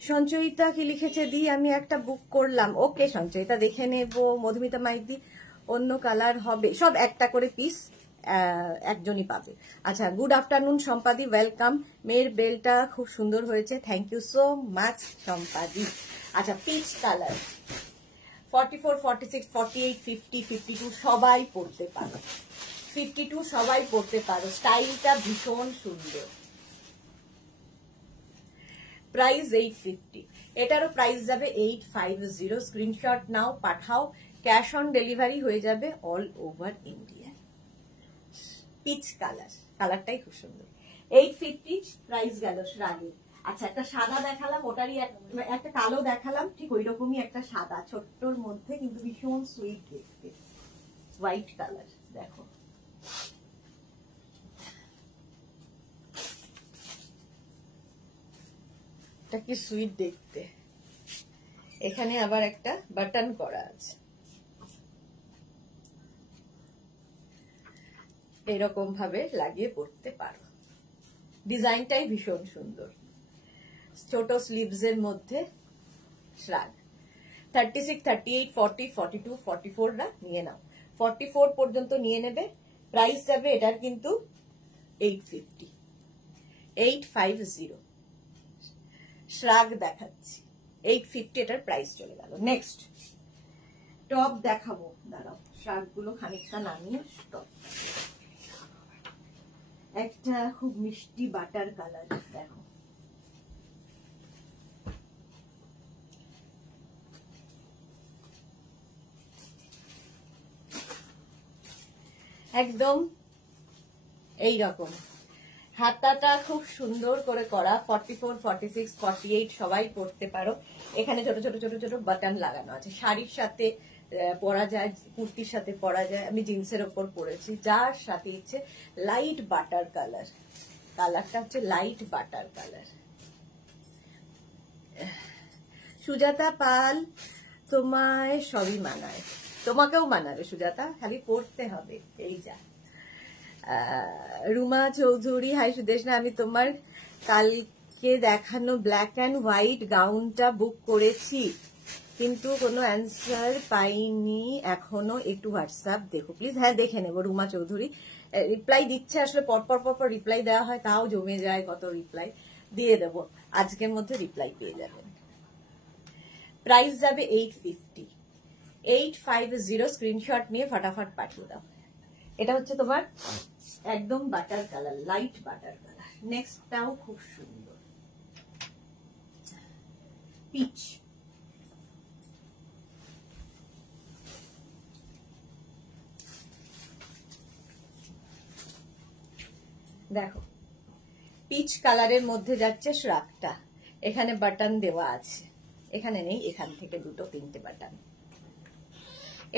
সঞ্চয়িতা কি লিখেছে? দি আমি একটা বুক করলাম। ওকে সঞ্চয়িতা, দেখে নেব। মধুমিতা মাইতি, অন্য কালার হবে, সব একটা করে পিস একজনই পাবে। আচ্ছা গুড আফটারনুন সম্পাদি, ওয়েলকাম। মেয়ের বেলটা খুব সুন্দর হয়েছে, থ্যাংক ইউ সো মাচ সম্পাদি। আচ্ছা পিচ কালার 44, 46, 48, 50, 52 সবাই পড়তে পারো। 52 সবাই পড়তে পারো, স্টাইলটা ভীষণ সুন্দর। প্রাইস 850। এটারও প্রাইস যাবে 850। স্ক্রিনশট নাও পাঠাও, ক্যাশ অন ডেলিভারি হয়ে যাবে all over India. Peach colour, কালারটাই খুব সুন্দর। 850 প্রাইস গেল শ্রাগের। আচ্ছা একটা সাদা দেখালাম, ওটারই একটা কালো দেখালাম, ঠিক ওই রকমই একটা সাদা ছোট্টর মধ্যে, কিন্তু ভীষণ সুইট দেখতে, হোয়াইট কালার। দেখো এটা কি সুইট দেখতে। এখানে আবার একটা বাটন করা আছে, এরকম ভাবে লাগিয়ে পড়তে পারো। ডিজাইনটাই ভীষণ সুন্দর, ছোট স্লিভস এর মধ্যে শ্রাগ। 36, 38, 40, 42, 44 রা নিয়ে নাও, 44 পর্যন্ত নিয়ে নেবে। প্রাইস যাবে এটার কিন্তু 850, 850 শ্রাগ দেখাচ্ছি। 850 এটার প্রাইস চলে গেল। নেক্সট টপ দেখাবো, দাঁড়াও শ্রাগ গুলো খানিকটা নামিয়ে। টপ একটা খুব মিষ্টি বাটার কালার, দেখো একদম এইরকম। হাতাটা খুব সুন্দর করে করা, 44, 46, 48 সবাই পরতে পারো। এখানে ছোট ছোট ছোট ছোট বাটন লাগানো আছে, শাড়ির সাথে পরা যায়, কুর্তির সাথে পরা যায়। আমি জিন্সের ওপর পরেছি, যার সাথে ইচ্ছে। লাইট বাটার কালার, কালারটা হচ্ছে লাইট বাটার কালার। সুজাতা পাল, তোমায় সবই মানায়, তোমাকেও মানাবে সুজাতা, খালি পড়তে হবে। এই যা রুমা চৌধুরী, হাই সুদেশনা, আমি তোমার কালকে দেখানো ব্ল্যাক অ্যান্ড হোয়াইট গাউনটা বুক করেছি। কিন্তু কোনো অ্যান্সার পাইনি এখনো, একটু হোয়াটসঅ্যাপ দেখো প্লিজ। হ্যাঁ দেখে নেবো। রুমা চৌধুরী রিপ্লাই দিচ্ছে, আসলে পরপর রিপ্লাই দেওয়া হয়, তাও জমে যায় কত রিপ্লাই। দিয়ে দেবো, আজকের মধ্যে রিপ্লাই পেয়ে যাবেন। প্রাইস যাবে 850, 850। স্ক্রিনশট নিয়ে ফটাফট পাঠিয়ে দাও। এটা হচ্ছে তোমার একদম butter colour, light butter colour. নেক্সটটাও খুব সুন্দর, পিচ। দেখো পিচ কালারের মধ্যে যাচ্ছে শ্রাগটা। এখানে বাটন দেওয়া আছে, এখানে নেই, এখান থেকে দুটো তিনটে বাটন।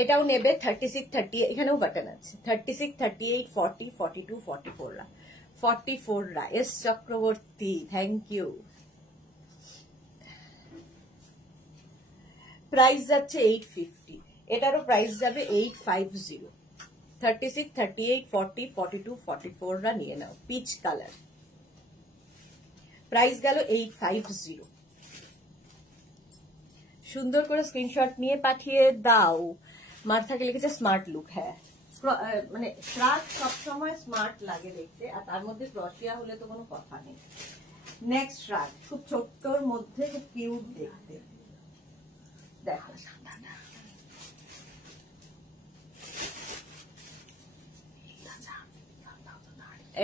এটাও নেবে 36, 30, এখানেও বাটন আছে। 36, 38, 40, 42, 44 44 S Chakraborty, thank you. Price যাচ্ছে 850, এটারও প্রাইস যাবে 850। 36, 38, 40, 42, 44 নিয়ে নাও। পিচ কালার, প্রাইস গেল 850। সুন্দর করে স্ক্রিনশট নিয়ে পাঠিয়ে দাও। মার্থাকে লিখেছে স্মার্ট লুক। হ্যাঁ মানে শ্রাগ সবসময় স্মার্ট লাগে দেখতে, আর তার মধ্যে ক্রশিয়া হলে তো কোনো কথা নেই। নেক্সট শ্রাগ, খুব ছোট্টর মধ্যে খুব কিউট দেখতে। দেখো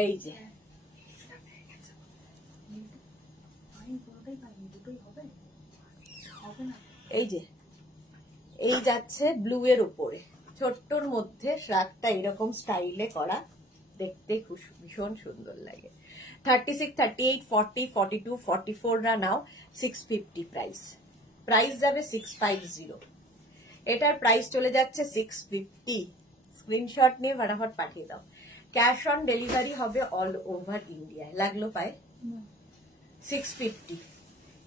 এই যে, এই যে এই যাচ্ছে ব্লু এর উপরে, ছোট্টর মধ্যে শ্রাগটা এরকম স্টাইলে করা, দেখতে ভীষণ সুন্দর লাগে। 36, 38, 40, 42, 44 নাও। 650 প্রাইস। প্রাইস যাবে 650। এটার প্রাইস চলে যাচ্ছে 650। স্ক্রিনশট নিয়ে ফটাফট পাঠিয়ে দাও। ক্যাশ অন ডেলিভারি হবে অল ওভার ইন্ডিয়ায়। লাগলো পায় 650।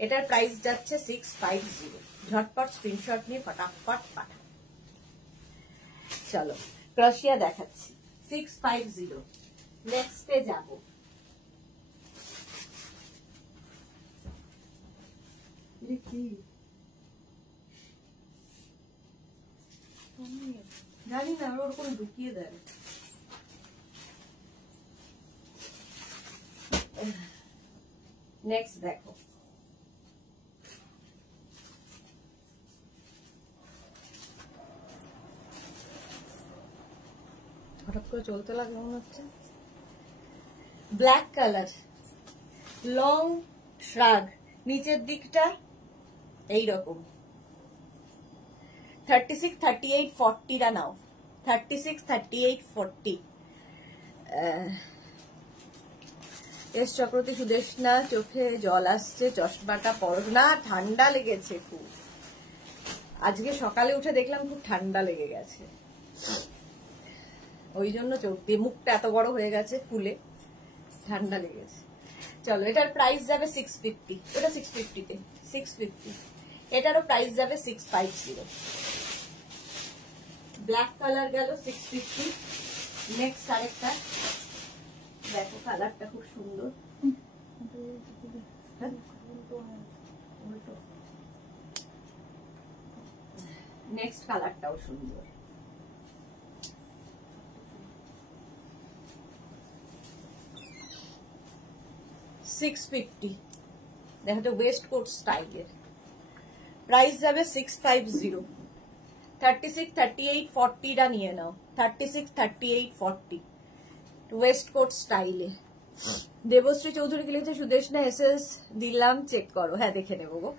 এটার প্রাইস যাচ্ছে 650। ঝটপট স্ক্রিনশট নিয়ে ফটাফট পাঠা। চলো ক্রশিয়া দেখাচ্ছি 650। নেক্সটে যাব। জানি না, ওরকম ঢুকিয়ে দেয়। নেক্সট দেখো, হঠাৎ করে চলতে লাগলো মনে হচ্ছে। ব্ল্যাক কালার, লং শ্রাগ, নিচের দিকটা এইরকম। 36, 38, 40 নাও। 36, 38, 40। এস চক্রবর্তী সুদেশনা, চোখে জল আসছে, চশমাটা পরো না। ঠান্ডা লেগেছে খুব, আজকে সকালে উঠে দেখলাম খুব ঠান্ডা লেগে গেছে, ওই জন্য চোখ দিয়ে মুখটা এত বড় হয়ে গেছে ফুলে, ঠান্ডা লেগেছে। চলো এটার প্রাইস যাবে 650। ওটা 650 তে 650। এটারও প্রাইস যাবে 650। ব্ল্যাক কালার গেল 650। নেক্সট আরেকটা দেখো, কালারটা খুব সুন্দর। নেক্সট কালারটাও সুন্দর। $650। দেখো ওয়েস্ট কোট স্টাইলের। প্রাইস যাবে 650। 36, 38, 40 নিয়ে নাও। 36, 38, 40 ওয়েস্ট কোট স্টাইলে। দেবশ্রী চৌধুরী কি লিখেছে, সুদেশনা এসএস দিলাম, চেক করো। হ্যাঁ দেখে নেবো গো।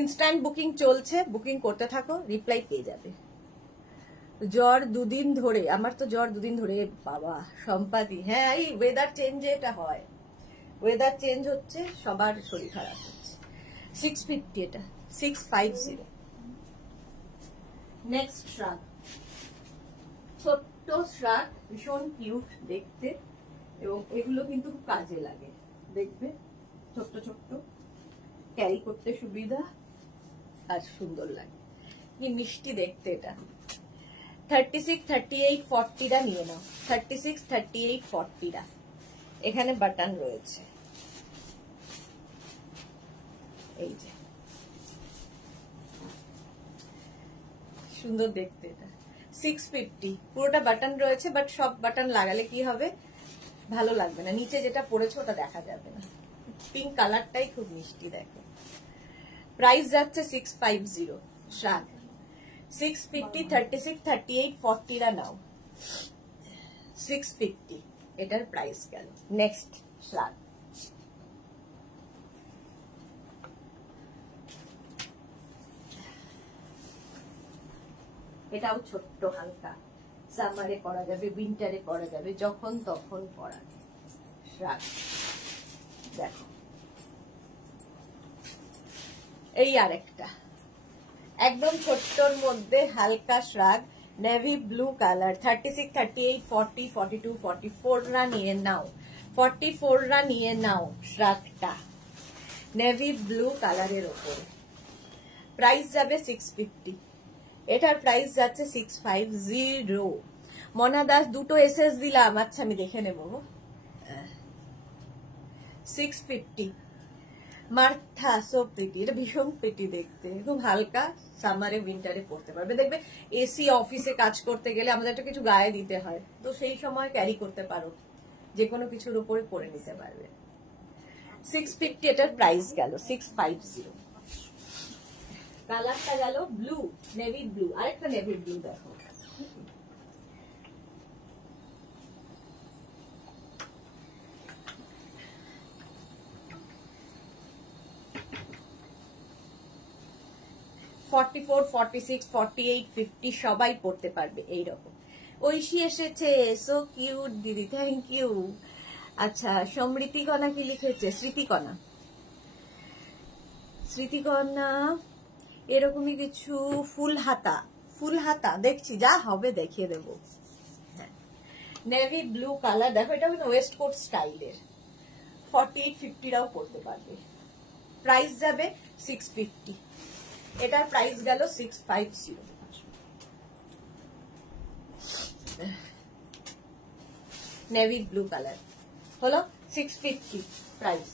ইনস্ট্যান্ট বুকিং চলছে, বুকিং করতে থাকো, রিপ্লাই পেয়ে যাবে। জ্বর দুদিন ধরে, আমার তো জ্বর দুদিন ধরে বাবা। সম্পাদি, হ্যাঁ এই ওয়েদার চেঞ্জে এটা হয়, ওয়েদার চেঞ্জ হচ্ছে, সবার শরীর খারাপ হচ্ছে। 650 এটা 650। নেক্সট শ্রাগ, ছোট্ট শ্রাগ, ভীষণ কিউট দেখতে, এবং এগুলো কিন্তু খুব কাজে লাগে, দেখবে ছোট্ট ছোট্ট, ক্যারি করতে সুবিধা আর সুন্দর লাগে, কি মিষ্টি দেখতে এটা। 36, 38, 40 নিয়ে নাও। 36, 38, 40 এখানে বাটন রয়েছে, এই যে সুন্দর দেখতে এটা। 650, পুরোটা বাটন রয়েছে, বাট সব বাটন লাগালে কি হবে, ভালো লাগবে না, নিচে যেটা পড়েছে ওটা দেখা যাবে না। পিঙ্ক কালারটাই খুব মিষ্টি, দেখো। প্রাইস যাচ্ছে 650 শ্রাগ। 650, 36, 38, 40 রা নাও। 650 এটার প্রাইস গেল। নেক্সট শ্রাগ। এটাও ছোট্ট, হালকা, সামারে পরা যাবে, উইন্টারে পরা যাবে, যখন তখন পরা শ্রাগ। দেখো এই আরেকটা একদম ছোট্টর মধ্যে হালকা শ্রাগ, নেভি ব্লু কালার। 36, 38, 40, 42, 44 রা নিয়ে নাও। 44 রা নিয়ে নাও শ্রাগটা, নেভি ব্লু কালারের ওপরে। প্রাইস যাবে 650, এটার প্রাইস যাচ্ছে 650। মনা দাস দুটো এসএস দিলাম, আচ্ছা আমি দেখে নেব। 650। মার্থা সো প্রিটি, এটা ভীষণ প্রিটি দেখতে, খুব হালকা, সামারে উইন্টারে পড়তে পারবে। দেখবে এসি অফিসে কাজ করতে গেলে আমাদের একটা কিছু গায়ে দিতে হয়, তো সেই সময় ক্যারি করতে পারো, যে কোনো কিছুর উপরে পরে নিতে পারবে। 650 এটার প্রাইস গেল 650। কালারটা গেল ব্লু, নেভি ব্লু। আরেকটা নেভি ব্লু দেখো, $44, $46, $48, $50 সবাই পড়তে পারবে এইরকম। ঐশী এসেছে, সো কিউট দিদি, থ্যাংক ইউ। আচ্ছা সমৃতিকণা কি লিখেছে? স্মৃতিকণা, স্মৃতিকণা এরকমই কিছু, ফুল হাতা, ফুল হাতা দেখছি, যা হবে দেখিয়ে দেবো। হ্যাঁ, নেভি ব্লু কালার দেখো, এটা ওয়েস্ট কোট স্টাইলের। 48, 50 রাও পড়তে পারবে। প্রাইস যাবে 650, এটার প্রাইস গেল 650। নেভি ব্লু কালার হলো 650 প্রাইস।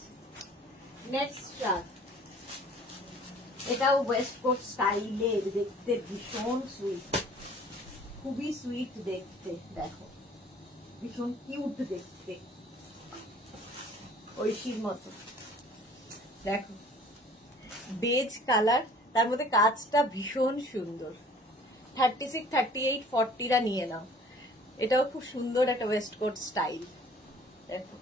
নেক্সট শ্রাগ, এটাও ওয়েস্ট কোট স্টাইলের, দেখতে ভীষণ সুইট, খুবই সুইট দেখতে, দেখো ভীষণ কিউট দেখতে, ঐশীর মতো। দেখো বেজ কালার, তার মধ্যে কাজটা ভীষণ সুন্দর। 36, 38, 40 রা নিয়ে নাও, এটাও খুব সুন্দর একটা ওয়েস্ট কোট স্টাইল। দেখো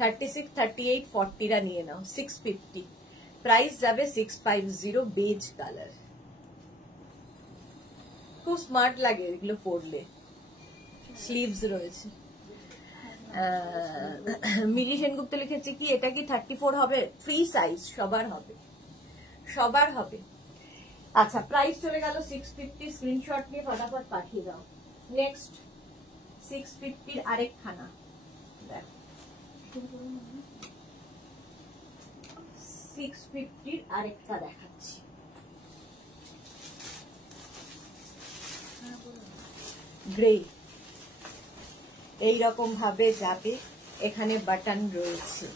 36, 38, 40 রা নিয়ে নাও। 650, প্রাইস যাবে 650। বেজ কালার, খুব স্মার্ট লাগে এগুলো পরলে। স্লিভস রয়েছে। মিলি সেনগুপ্ত লিখেছে কি এটা কি 34 হবে? ফ্রি সাইজ, সবার হবে, সবার হবে। আচ্ছা প্রাইস চলে গেল 650, স্ক্রিনশট নিয়ে ফটাফট পাঠিয়ে দাও। নেক্সট 650 আরেকখানা দেখো, 650 আরেকটা দেখাচ্ছি। গ্রে এইরকম ভাবে যাবে, এখানে বাটন রয়েছে।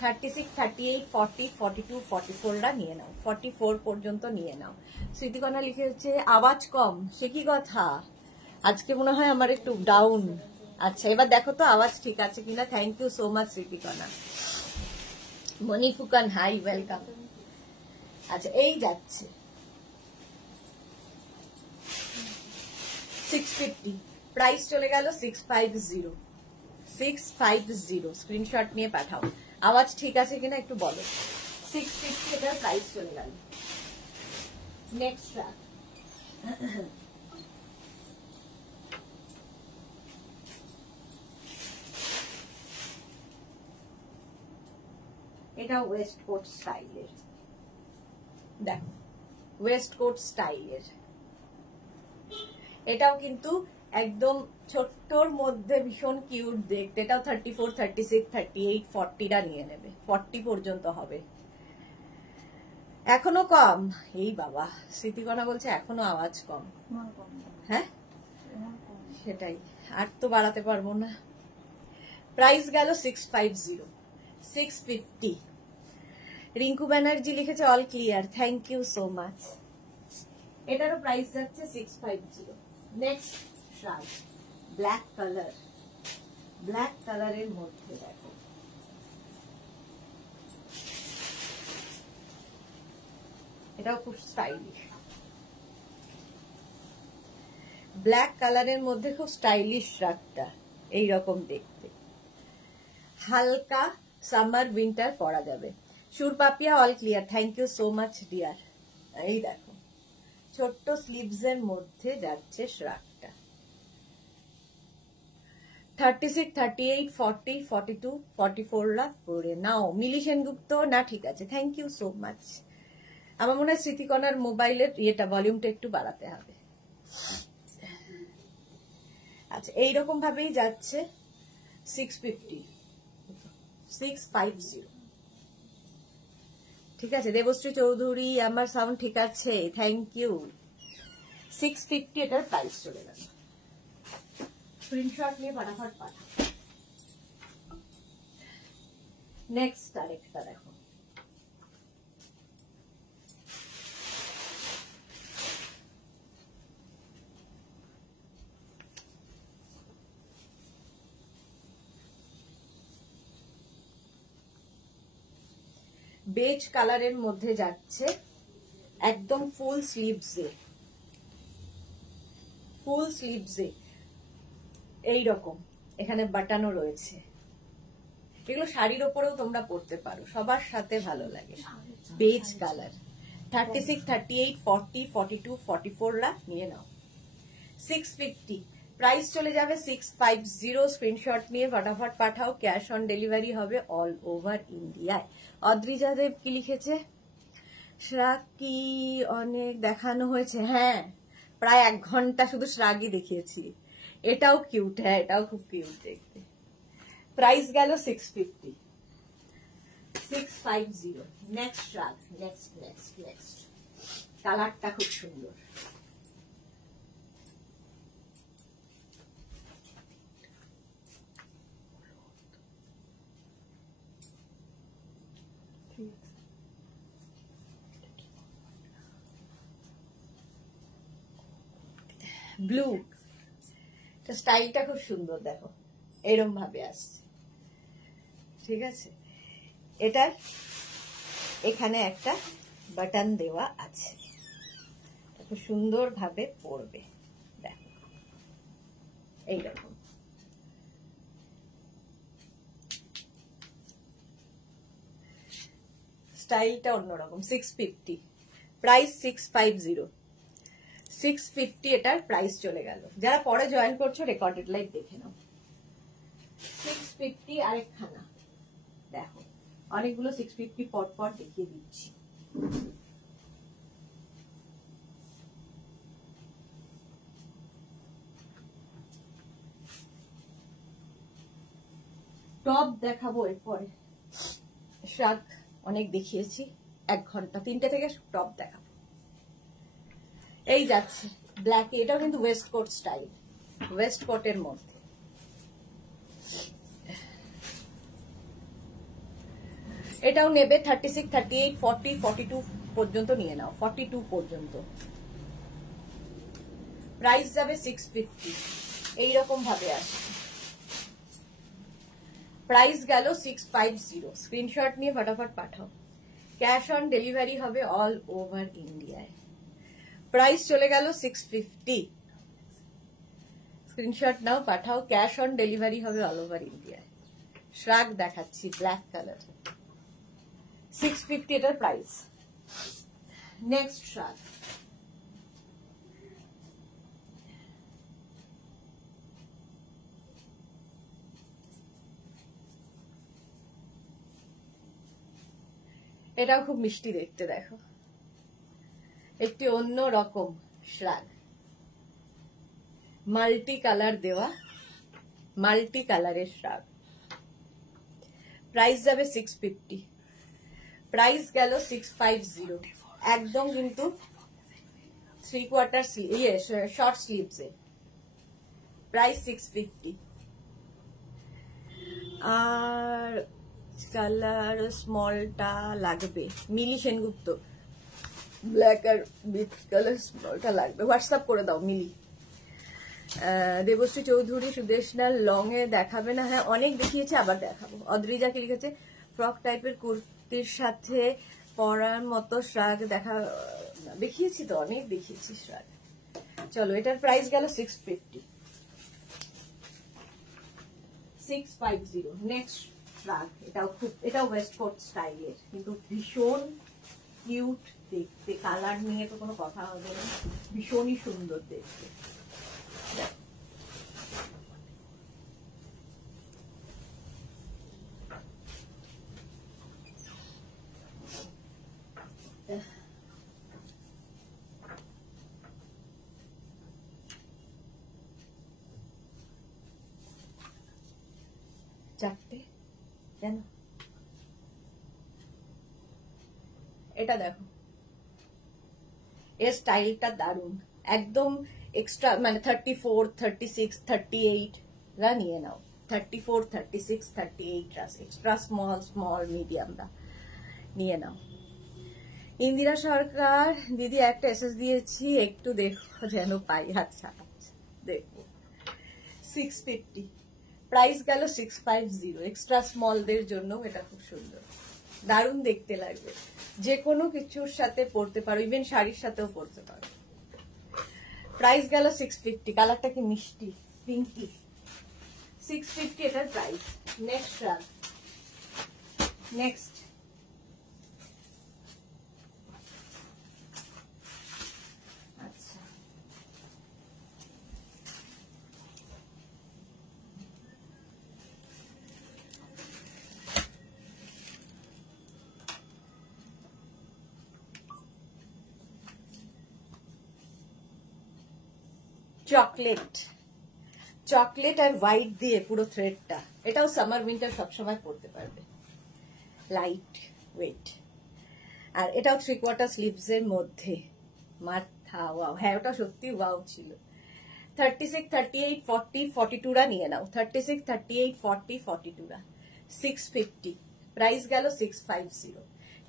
36, 38, 40, 42, 44 রা নিয়ে নাও, 44 পর্যন্ত নিয়ে নাও। স্মৃতিকণা লিখেছে আওয়াজ কম, সে কি কথা, আজকে মনে হয় আমার একটু ডাউন। আচ্ছা এবার দেখো তো আওয়াজ ঠিক আছে কিনা। Thank you so much Smritikana. Moniphukan hi, welcome. আচ্ছা এই যাচ্ছে 650, প্রাইস চলে গেল 650। 650 স্ক্রিনশট নিয়ে পাঠাও, আওয়াজ ঠিক আছে কিনা একটু বলো। 650 এটার প্রাইস চলে গেল। নেক্সট ট্র্যাক, এটা ওয়েস্ট কোট স্টাইলের, দেখো ওয়েস্ট কোট স্টাইলের, এটাও কিন্তু একদম ছোট্টর মধ্যে ভীষণ কিউট দেখতে। এটাও 34, 36, 38, 40 রা নিয়ে নেবে, 40 পর্যন্ত হবে। এখনো কম, এই বাবা স্মৃতিকণা বলছে এখনো আওয়াজ কম। হ্যাঁ সেটাই, আর তো বাড়াতে পারবো না। প্রাইস গেল 650, 650। রিঙ্কু ব্যানার্জি লিখেছে all clear, thank you so much. এটারও প্রাইস যাচ্ছে 650। Next shrug, black colour, black কালারের মধ্যে দেখো এটাও খুব স্টাইলিশ, ব্ল্যাক কালারের মধ্যে খুব স্টাইলিশ শ্রাগটা, এইরকম দেখতে, হালকা সামার উইন্টার পরা যাবে। Surpapiya all clear, thank you so much dear. এই দেখো ছোট্ট স্লিভস এর মধ্যে যাচ্ছে শ্রাগটা, 36, 38, 40, 42, 44 রা পরে নাও। মিলি সেনগুপ্ত, না ঠিক আছে, থ্যাংক ইউ সো মাচ। আমার মনে হয় স্মৃতিকণার মোবাইলের ইয়েটা ভলিউমটা একটু বাড়াতে হবে। আচ্ছা এইরকম ভাবেই যাচ্ছে 650, 650। ঠিক আছে দেবশ্রী চৌধুরী, আমার সাউন্ড ঠিক আছে, থ্যাংক ইউ। 650 এটার প্রাইস চলে গেল। স্ক্রিনশট নিয়ে ফটাফট পাঠাও। নেক্সট আরেকটা দেখো, বেজ কালারের মধ্যে যাচ্ছে, একদম ফুল স্লিভসে, ফুল স্লিভসে এইরকম এখানে বাটানো রয়েছে। এগুলো শাড়ির ওপরেও তোমরা পরতে পারো, সবার সাথে ভালো লাগে। বেজ কালার, 36, 38, 40, 42, 44 রা নিয়ে নাও। 650 প্রাইস চলে যাবে 650। স্ক্রিনশট নিয়ে ফটাফট পাঠাও, ক্যাশ অন ডেলিভারি হবে অল ওভার ইন্ডিয়ায়। অদ্রিজা দেব কি লিখেছে, শ্রাগ কি অনেক দেখানো হয়েছে? হ্যাঁ প্রায় 1 ঘন্টা শুধু শ্রাগই দেখিয়েছি। এটাও কিউট, হ্যাঁ এটাও খুব কিউট দেখতে। প্রাইস গেল 650, 650। নেক্সট শ্রাগ, নেক্সট নেক্সট নেক্সট কালারটা খুব সুন্দর, ব্লু, স্টাইলটা খুব সুন্দর দেখো, এরম ভাবে আসছে। ঠিক আছে, এটার এখানে একটা বাটন দেওয়া আছে, খুব সুন্দর ভাবে পরবে দেখো এইরকম। স্টাইলটা অন্যরকম। 650 প্রাইস, 650, 650 এটার প্রাইস চলে গেল। যারা পরে জয়েন করছো রেকর্ডেড লাইভ দেখে নাও। 650 আরেকখানা দেখো, অনেকগুলো 650 পর পর দেখিয়ে দিচ্ছি। টপ দেখাবো এরপরে, শ্রাগ অনেক দেখিয়েছি, 1 ঘন্টা 3টে থেকে টপ দেখাবো। এই যাচ্ছে ব্ল্যাক, এটাও কিন্তু ওয়েস্ট কোট স্টাইল, ওয়েস্ট কোটের মধ্যে। এটাও নেবে 36, 38, 40, 42 পর্যন্ত নিয়ে নাও, 42 পর্যন্ত। প্রাইস যাবে 650, এইরকম ভাবে আসবে। প্রাইস গেল 650। স্ক্রিনশট নিয়ে ফটাফট পাঠাও, ক্যাশ অন ডেলিভারি হবে অল ওভার ইন্ডিয়ায়। প্রাইস চলে গেল 650। স্ক্রিনশট নাও, পাঠাও, ক্যাশ অন ডেলিভারি হবে অল ওভার ইন্ডিয়ায়। শ্রাগ দেখাচ্ছি ব্ল্যাক কালার, 650 এটার প্রাইস। নেক্সট শ্রাগ, এটাও খুব মিষ্টি দেখতে দেখো, একটি অন্য রকম শ্রাগ, মাল্টি কালার দেওয়া, মাল্টি কালারের শ্রাগ। প্রাইস যাবে 650, প্রাইস গেল 650। একদম কিন্তু 3/4 শর্ট স্লিভসে, প্রাইস 650। আর কালার স্মলটা লাগবে, মিলি সেনগুপ্ত ব্ল্যাক আর বিচ কালার স্মলটা লাগবে, হোয়াটসঅ্যাপ করে দাও মিলি। দেবশ্রী চৌধুরী সুদেশনা লং এ দেখাবে না? হ্যাঁ অনেক দেখিয়েছে, আবার দেখাবো। অদ্রিজা কি লিখেছে, ফ্রক টাইপের কুর্তির সাথে পরার মতো শ্রাগ দেখিয়েছি তো, অনেক দেখিয়েছি শ্রাগ। চলো এটার প্রাইস গেল 650। 650। নেক্সট শ্রাগ, এটাও ওয়েস্টকোট স্টাইলের, কিন্তু ভীষণ কিউট দেখতে। কালার নিয়ে তো কোনো কথা হবে না, ভীষণই সুন্দর দেখতে। চারটে কেন? এটা দেখো, এর স্টাইলটা দারুন, একদম এক্সট্রা, মানে 34, 36, 38 রা নিয়ে নাও। 34, 36, 38 রা এক্সট্রা স্মল মিডিয়ামরা নিয়ে নাও। ইন্দিরা সরকার দিদি একটা এসএস দিয়েছি, একটু দেখো যেন পাই। আচ্ছা দেখো। 650 প্রাইস গেল 650। এক্সট্রা স্মলদের জন্য এটা খুব সুন্দর, দারুণ দেখতে লাগবে। যে কোনো কিছুর সাথে পরতে পারো, ইভেন শাড়ির সাথেও পরতে পারো। প্রাইস গেল 650। কালারটা কি মিষ্টি, পিঙ্কি। 650 এটার প্রাইস। নেক্সট রাগ, নেক্সট আচ্ছা চকলেট আর হোয়াইট দিয়ে পুরো থ্রেডটা। এটাও সামার উইন্টার সবসময় পরতে পারবে, লাইট ওয়েট। আর এটাও 3/4 স্লিভস এর মধ্যে। মাথা ওয়াও, হ্যাঁ ওটা সত্যি ওয়াও ছিল। 36, 38, 40, 42 রা নিয়ে নাও। 36, 38, 40, 42 রা 650। প্রাইস গেল 650।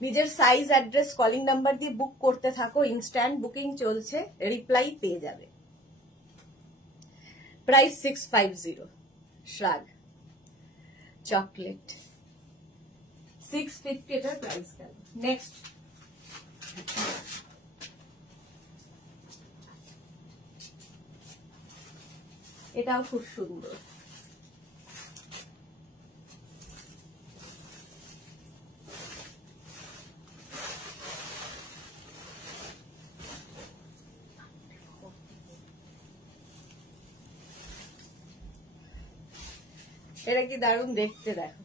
নিজের সাইজ, অ্যাড্রেস, কলিং নাম্বার দিয়ে বুক করতে থাকো, ইনস্ট্যান্ট বুকিং চলছে, রিপ্লাই পেয়ে যাবে। প্রাইস 650। শ্রাগ চকলেট 650 এটার প্রাইস গেল। নেক্সট এটাও খুব সুন্দর, এটা কি দারুণ দেখতে। দেখো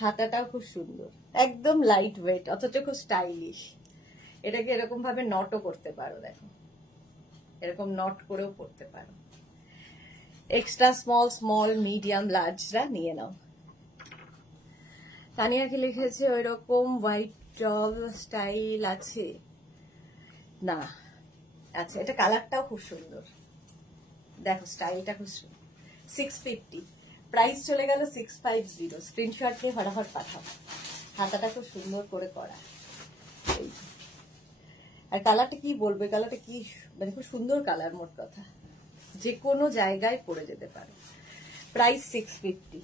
হাতাটাও খুব সুন্দর, একদম লাইট ওয়েট অথচ খুব স্টাইলিশ। এটাকে এরকম ভাবে নটও করতে পারো, দেখো এরকম নট করেও পড়তে পারো। এক্সট্রা স্মল মিডিয়াম লার্জরা নিয়ে নাও। তানিয়াকে লিখেছে ওইরকম হোয়াইট টপ স্টাইল আছে না। আচ্ছা এটা কালারটাও খুব সুন্দর, দেখো স্টাইলটা খুব সুন্দর। 650 প্রাইস চলে গেল 650। স্ক্রিনশট দিয়ে ফটাফট পাঠাও। হাতাটা খুব সুন্দর করে করা। আর কালারটা কি বলবে, কালারটা কি মানে খুব সুন্দর কালার, মোট কথা যে কোনো জায়গায় পরে যেতে পারে। প্রাইস 650।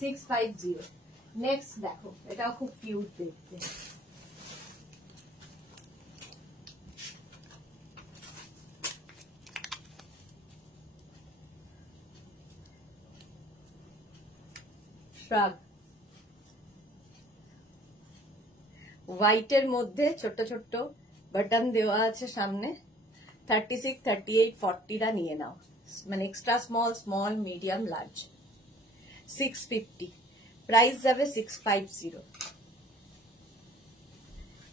650। নেক্সট দেখো, এটাও খুব কিউট দেখতে। শ্রাগ হোয়াইটের মধ্যে ছোট্ট ছোট্ট বাটন দেওয়া আছে সামনে। 36, 38, 40 রা নিয়ে নাও, মানে extra small medium large. 650 price যাবে 650।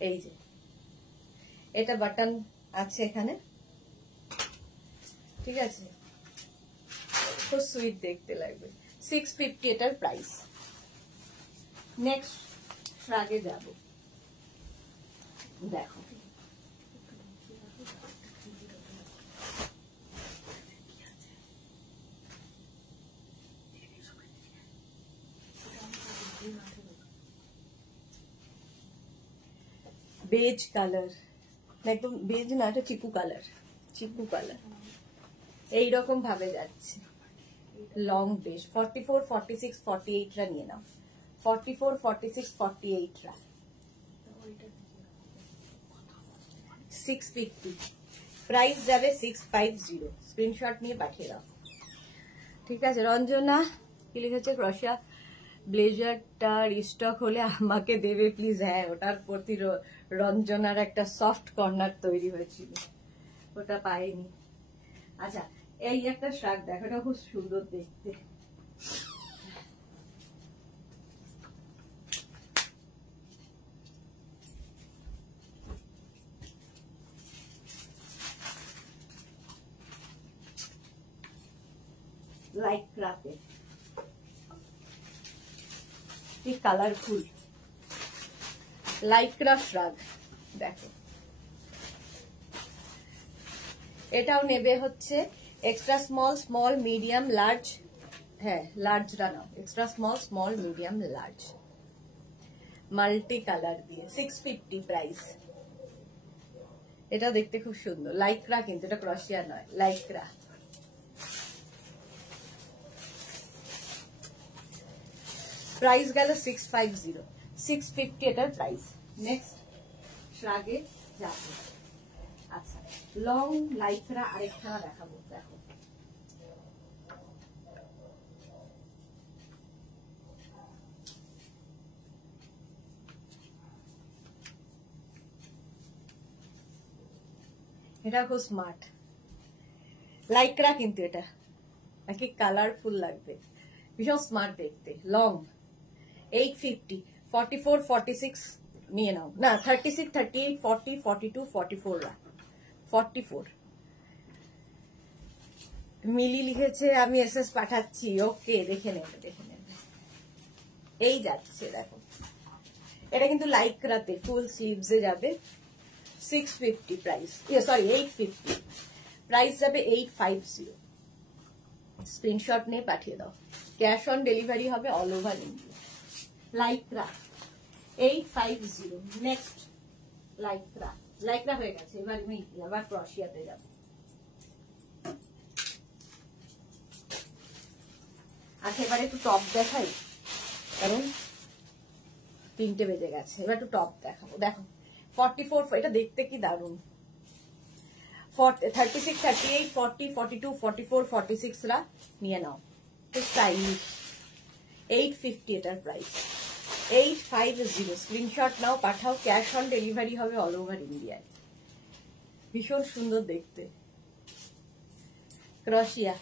এই যে এটা বাটন আছে এখানে, ঠিক আছে, খুব সুইট দেখতে লাগবে। 650 এটার প্রাইস। নেক্সট শ্রাগে যাব, দেখো বেজ কালার, একদম বেজ না, এটা চিকু কালার, চিকু কালার এইরকম ভাবে যাচ্ছে। লং বেশ 44, 46, 48 রা নিয়ে নাও। 44, 46, 48 রা 650, প্রাইস যাবে 650। স্ক্রিনশট নিয়ে পাঠিয়ে দাও। ঠিক আছে রঞ্জনা কি লিখেছে, ক্রশিয়া ব্লেজারটা রিস্টক হলে আমাকে দেবে প্লিজ। হ্যাঁ, ওটার প্রতি রঞ্জনার একটা সফট কর্নার তৈরি হয়েছিল, ওটা পাইনি। আচ্ছা এই একটা শার্ট দেখো, এটা খুব সুন্দর দেখতে। লাইট ক্রাফে কি কালারফুল লাইট ক্রাফট শার্ট দেখো। এটাও নেবে হচ্ছে extra small, small, medium, large. হ্যাঁ লার্জরা নাও, extra small, small, medium, large, multi colour দিয়ে 650 প্রাইস। এটা দেখতে খুব সুন্দর, লাইক্রা কিন্তু এটা ক্রশিয়া নয়, লাইক্রা। প্রাইস গেল 650, 650 এটার প্রাইস। নেক্সট শ্রাগে যাবো। আচ্ছা লং লাইক্রা আরেকটা দেখাবো, দেখো এটা খুব স্মার্ট লাইক্রা, কিন্তু এটা নাকি কালারফুল লাগবে, ভীষণ স্মার্ট দেখতে। লং 850, 44, 46 নিয়ে নাও, না 36, 38, 40, 42, 44 রা 44। মিলি লিখেছে আমি এসএস পাঠাচ্ছি, ওকে দেখে নেবে, দেখে নেবে। এই যাচ্ছে দেখো, এটা কিন্তু লাইক্রাতে ফুল স্লিভসে যাবে। 650 প্রাইস, সরি 850 প্রাইস যাবে 850। স্ক্রিনশট নিয়ে পাঠিয়ে দাও, ক্যাশ অন ডেলিভারি হবে all over India. Lycra 850। Next Lycra, Lycra হয়ে গেছে, এবার আমি আবার ক্রশিয়াতে যাব। আচ্ছা এবার একটু টপ দেখাই, কারণ 3টে বেজে গেছে, এবার একটু টপ দেখাবো। দেখো 44, এটা দেখতে কি দারুণ। 36, 38, 40, 42, 44, 46 রা নিয়ে নাও, তো স্টাইলিশ। 850 এটার প্রাইস, 850। স্ক্রিনশট নাও, পাঠাও, ক্যাশ অন ডেলিভারি হবে অল ওভার ইন্ডিয়ায়। ভীষণ সুন্দর দেখতে ক্রশিয়া।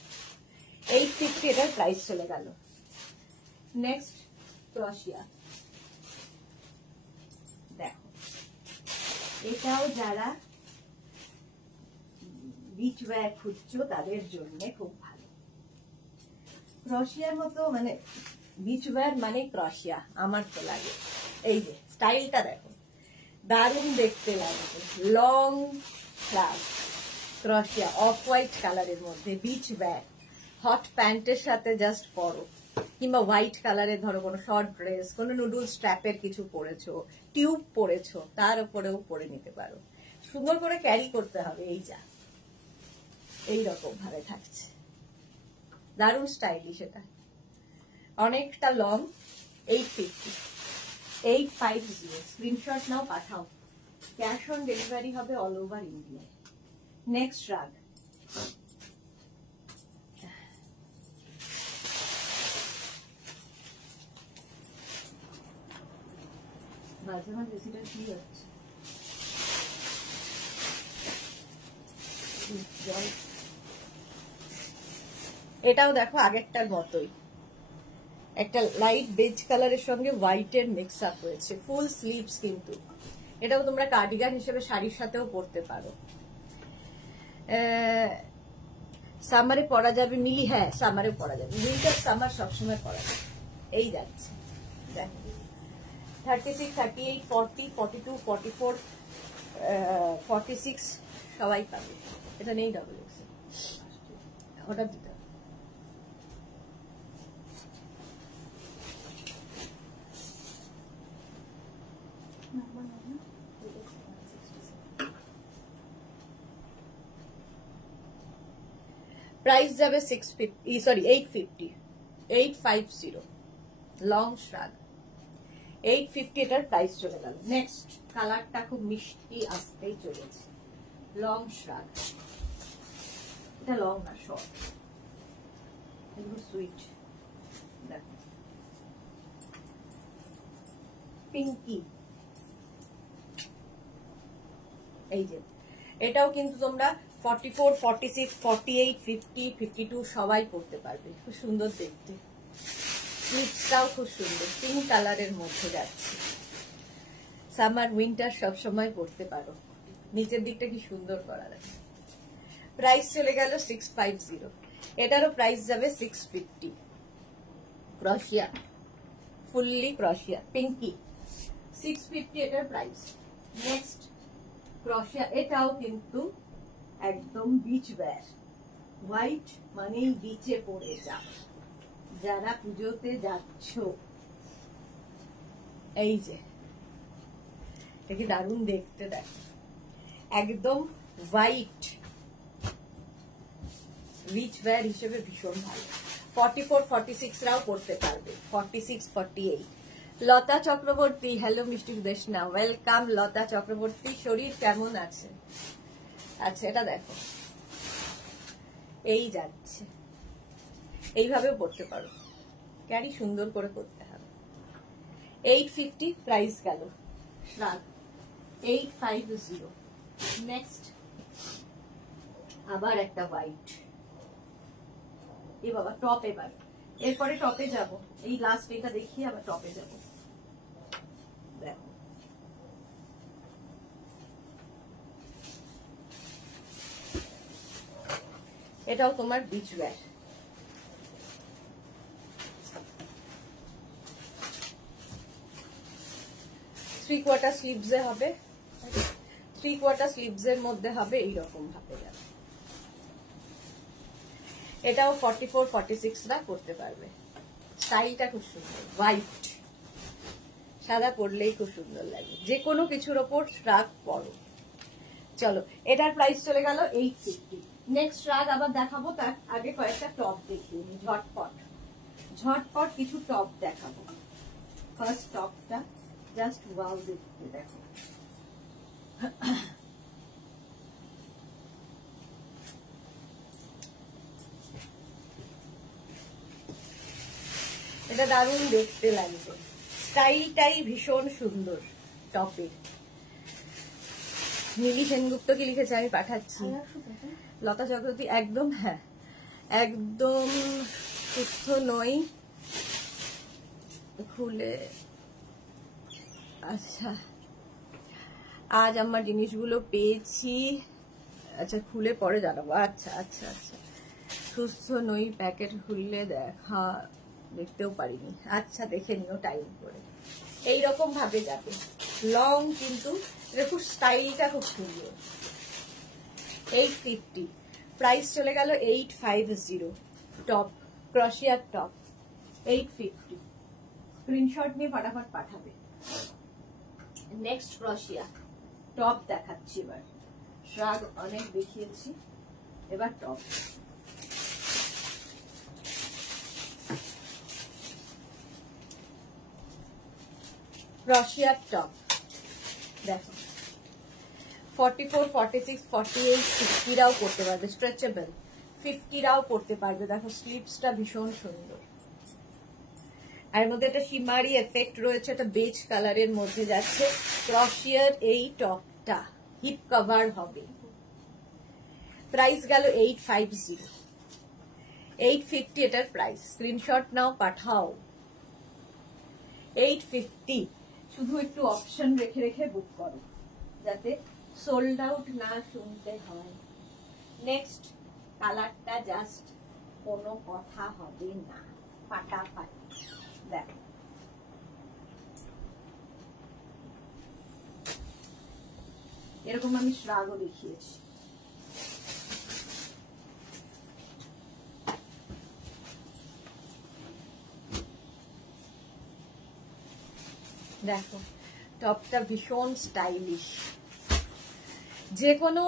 850 এটার প্রাইস চলে গেল। নেক্সট ক্রশিয়া দেখো, এটাও যারা বিচ ওয়্যার খুঁজছো তাদের জন্য খুব ভালো। ক্রশিয়ার মতো মানে বিচ ওয়্যার মানে ক্রশিয়া আমার তো লাগে। এই যে স্টাইলটা দেখো, দারুণ দেখতে লাগবে। লং ফ্লাভ ক্রশিয়া, অফ হোয়াইট কালারের মধ্যে বিচ ওয়্যার, হট প্যান্টের সাথে জাস্ট পরো, কিংবা হোয়াইট কালারের ধরো কোনো শর্ট ড্রেস, কোনো নুডল স্ট্র্যাপের কিছু পরেছো, টিউব পরেছো, তার উপরেও পরে নিতে পারো। সুন্দর করে ক্যারি করতে হবে। এই যা এইরকম ভাবে থাকছে, দারুণ স্টাইলিশ। এটা অনেকটা লং। 850, 850। স্ক্রিনশট নাও, পাঠাও, ক্যাশ অন ডেলিভারি হবে অল ওভার ইন্ডিয়া। নেক্সট রাগ, মাঝে মাঝে সেটা কি হচ্ছে, এটাও দেখো আগেরটার মতোই, একটা লাইট বেজ কালারের সঙ্গে হোয়াইটের মিক্স আপ হয়েছে, ফুল স্লিভস কিন্তু। এটাও তোমরা কার্ডিগান হিসেবে শাড়ির সাথেও পরতে পারো। সামারে পরা যাবে মিলি, হ্যাঁ সামারে পরা যাবে, উইন্টার সামার সবসময় পরা যাবে। এই যাচ্ছে দেখো 36, 38, 40, 42, 44, 46 সবাই পাবে। এটা নেই ডাবল এক্সেল, অর্ডার দিতে হবে। প্রাইস যাবে 650, সরি 850, 850 লং শ্রাগ 850 এটার প্রাইস চলে গেল। নেক্সট কালারটা খুব মিষ্টি আসতেই চলেছে, লং শ্রাগ। এটা লং না, শর্ট, সুইট। দেখো পিঙ্কি, এই যে এটাও কিন্তু তোমরা 44, 46, 48, 50, 52 সবাই পরতে পারবে। খুব সুন্দর দেখতে, স্লিভসটাও খুব সুন্দর, পিঙ্ক কালারের মধ্যে যাচ্ছে। সামার উইন্টার সব সময় পরতে পারো। নিচের দিকটা কি সুন্দর করা আছে। প্রাইস চলে গেল 650, এটারও প্রাইস যাবে 650। ক্রোশিয়া, ফুললি ক্রোশিয়া, পিঙ্কি, 650 এটার প্রাইস। নেক্সট ক্রোশিয়া, এটাও কিন্তু একদম বিচ ওয়্যার, হোয়াইট মানেই বিচে পড়ে যাও যারা পুজোতে যাচ্ছ। এই যে এটা কি দারুণ দেখতে, দেখ একদম হোয়াইট, বিচ ওয়্যার হিসেবে ভীষণ ভালো। 44, 46 রাও পড়তে পারবে, 46, 48। লতা চক্রবর্তী, হ্যালো মিষ্টি দেশনা, ওয়েলকাম লতা চক্রবর্তী। শরীর কেমন আছে? আচ্ছা এটা দেখো, এই যাচ্ছে, এইভাবেও পড়তে পারো, ক্যারি সুন্দর করে করতে হবে। 850 প্রাইস গেল, শ্রাগ 850। নেক্সট আবার একটা হোয়াইট। এ বাবা টপ, এবার এরপরে টপে যাব, এই লাস্ট এটা দেখিয়ে আবার টপে যাব। দেখো এটাও তোমার বিচ ওয়্যার, 3/4 স্লিভসে হবে, 3/4 স্লিভসের মধ্যে হবে, এইরকম ভাবে যাবে। এটাও 44, 46 রা করতে পারবে। স্টাইলটা খুব সুন্দর, হোয়াইট, সাদা পরলেই খুব সুন্দর লাগে, যে কোনো কিছুর ওপর শ্রাগ পরো। চলো এটার প্রাইস চলে গেল 850। নেক্সট শ্রাগ আবার দেখাবো, তার আগে কয়েকটা টপ দেখিয়ে নি, ঝটপট ঝটপট কিছু টপ দেখাবো। ফার্স্ট টপটা জাস্ট ওয়াও দেখতে, দেখো এটা দারুণ দেখতে লাগবে, স্টাইলটাই ভীষণ সুন্দর টপের। নীলি সেনগুপ্ত কি লিখেছে আমি পাঠাচ্ছি। লতা চক্রবর্তী, একদম হ্যাঁ, একদম সুস্থ নই, খুলে। আচ্ছা আজ আমার জিনিসগুলো পেয়েছি, আচ্ছা খুলে পরে জানাবো। আচ্ছা আচ্ছা আচ্ছা, সুস্থ নই, প্যাকেট খুললে দেখা দেখতেও পারিনি। আচ্ছা দেখে নিও টাইম করে, এইরকম ভাবে যাবে লং, কিন্তু এটা খুব স্টাইলটা খুব সুন্দর। 850 প্রাইস চলে গেল 850। টপ, ক্রোশিয়ার টপ 850, স্ক্রিনশট নিয়ে ফটাফট পাঠাবে। নেক্সট ক্রোশিয়া টপ দেখাচ্ছি এবার, শ্রাগ অনেক দেখিয়েছি, এবার টপ। ক্রোশিয়ার টপ দেখো, 44, 46, 48, 50 রাও করতে পারবে, স্ট্রেচেবল 50 রাও করতে পারবে। দেখো স্লিভসটা ভীষণ সুন্দর, আর মধ্যে একটা শিমারি এফেক্ট রয়েছে, একটা বেজ কালারের মধ্যে যাচ্ছে। ক্রোশিয়ার এই টপটা হিপ কভার হবে। প্রাইস গেল 850, 850 এটার প্রাইস। স্ক্রিনশট নাও, পাঠাও। 850, শুধু একটু অপশন রেখে রেখে বুক করো যাতে সোল্ড আউট না শুনতে হয়। নেক্সট কালারটা জাস্ট কোনো কথা হবে না, ফাটাফাট। দেখো এরকম আমি শ্রাগও দেখিয়েছি। দেখো টপটা ভীষণ স্টাইলিশ, যে কোনো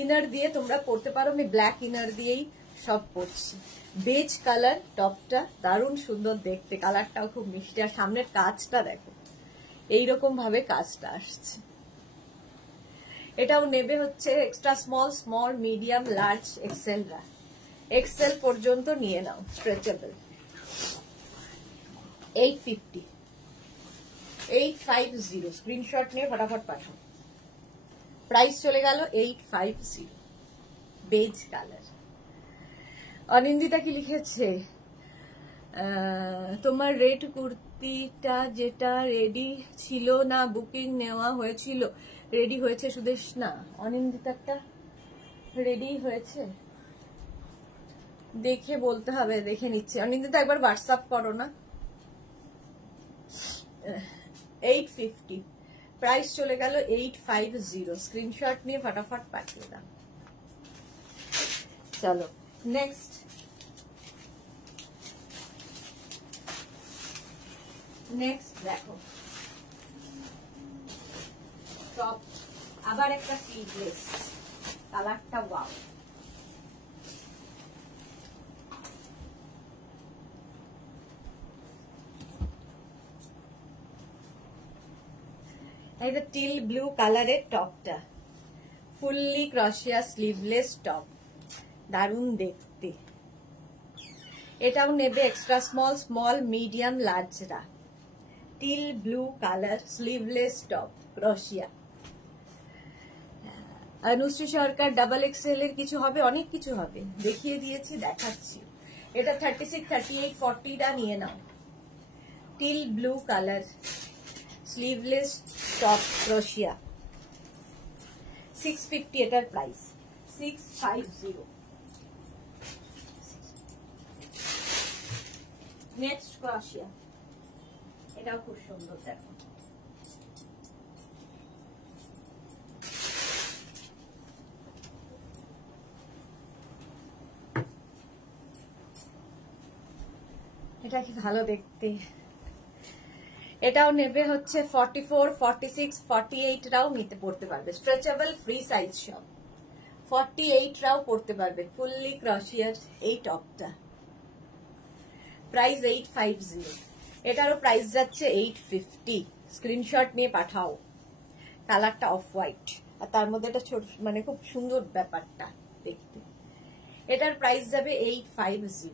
ইনার দিয়ে তোমরা পরতে পারো। আমি ব্ল্যাক ইনার দিয়েই সব পরছি। বেজ কালার টপটা, দারুণ সুন্দর দেখতে, কালারটাও খুব মিষ্টি। আর সামনের কাজটা দেখো, এইরকম ভাবে কাজটা আসছে। এটাও নেবে হচ্ছে extra small, small, medium, large, এক্সেলরা। এক্সেল পর্যন্ত নিয়ে নাও, স্ট্রেচেবল। 850, 850, স্ক্রিনশট নিয়ে ফটাফট পাঠাও। প্রাইস চলে গেল 850, বেজ কালার। অনিন্দিতা কি লিখেছে? তোমার রেড কুর্তিটা যেটা রেডি ছিল না, বুকিং নেওয়া হয়েছিল, রেডি হয়েছে সুদেশ না? অনিন্দিতাটা রেডি হয়েছে, দেখে বলতে হবে, দেখে নিচ্ছে। অনিন্দিতা একবার হোয়াটসঅ্যাপ করো না। 850, প্রাইস চলে গেল 850, স্ক্রিনশট নিয়ে ফটাফট পাঠিয়ে দাও। চলো নেক্সট। নেক্সট দেখো টপ, আবার একটা স্লিভলেস, কালারটা ওয়াও। এই যে টিল ব্লু কালারের টপটা, ফুললি ক্রশিয়া স্লিভলেস টপ, দারুণ দেখতে। এটাও নেবে এক্সট্রা স্মল, স্মল, মিডিয়াম, লার্জরা। Teal blue colour sleeveless top, crochet. Anushree Sarkar double XL এর কিছু হবে, অনেক কিছু হবে, দেখিয়ে দিয়েছি, দেখাচ্ছি। এটা 36, 38, 40টা নিয়ে নাও। Teal blue colour sleeveless top, crochet. 650 এটার প্রাইস, 650। নেক্সট ক্রশিয়া, এটাও খুব সুন্দর দেখো। এটা কি ভালো দেখতে। এটাও নেবে হচ্ছে 44, 46, 48 রাও নিতে পড়তে পারবে, স্ট্রেচেবল, ফ্রি সাইজ সব। 48 রাও পড়তে পারবে, ফুললি ক্রশিয়ার এই টপটা। প্রাইস 850, এটারও প্রাইস যাচ্ছে 850, স্ক্রিনশট নিয়ে পাঠাও। কালারটা অফ হোয়াইট, আর তার মধ্যে একটা ছোট, মানে খুব সুন্দর ব্যাপারটা দেখতে। এটার প্রাইস যাবে 850।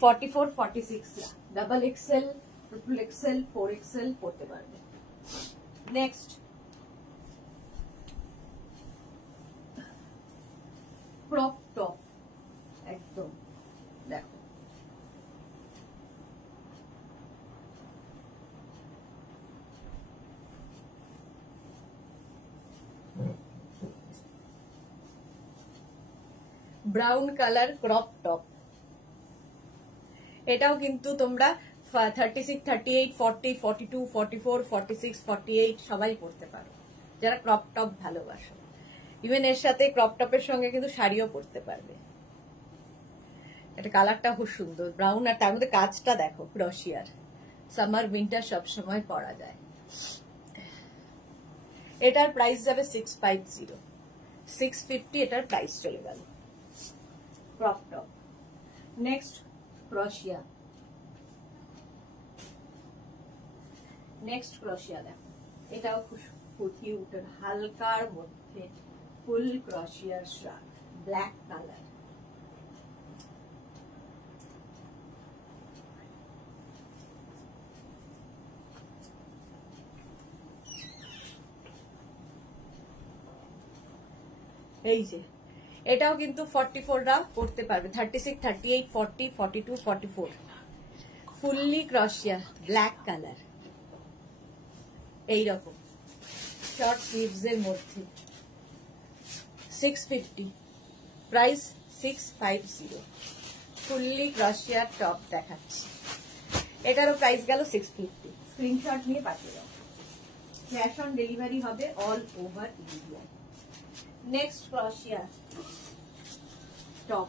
44, 46 double XL, triple XL, 4 XL পড়তে পারবে। নেক্সট ক্রপ টপ, একদম দেখো, ব্রাউন কালার ক্রপ টপ। এটাও কিন্তু তোমরা 36, 38, 40, 42, 44, 46, 48 সবাই পড়তে পারো, যারা ক্রপ টপ ভালোবাসো। ইভেন এর সাথে ক্রপ টপের সঙ্গে কিন্তু শাড়িও পরতে পারবে। এটা কালারটা খুব সুন্দর, ব্রাউন, আর তার মধ্যে কাজটা দেখো, ক্রশিয়ার। সামার উইন্টার সবসময় পরা যায়। এটার প্রাইস যাবে 650, 650 এটার প্রাইস চলে গেল। Crop top. নেক্সট ক্রশিয়া, নেক্সট ক্রশিয়া দেখো, এটাও খুব কিউট, হালকার মধ্যে ফুল ক্রশিয়ার শ্রাগ, ব্ল্যাক কালার। এই যে এটাও কিন্তু 44 রা পড়তে পারবে, 36, 38, 40, 42, 44, ফুললি ক্রশিয়া, ব্ল্যাক কালার, এইরকম শর্ট স্লিভস এর মধ্যে। 650, প্রাইস 650, ফুললি ক্রশিয়া টপ দেখাচ্ছি। এটারও প্রাইস গেল 650, স্ক্রিনশট নিয়ে পাঠিয়ে দাও। ক্যাশ অন ডেলিভারি হবে all over India. Next crochet top,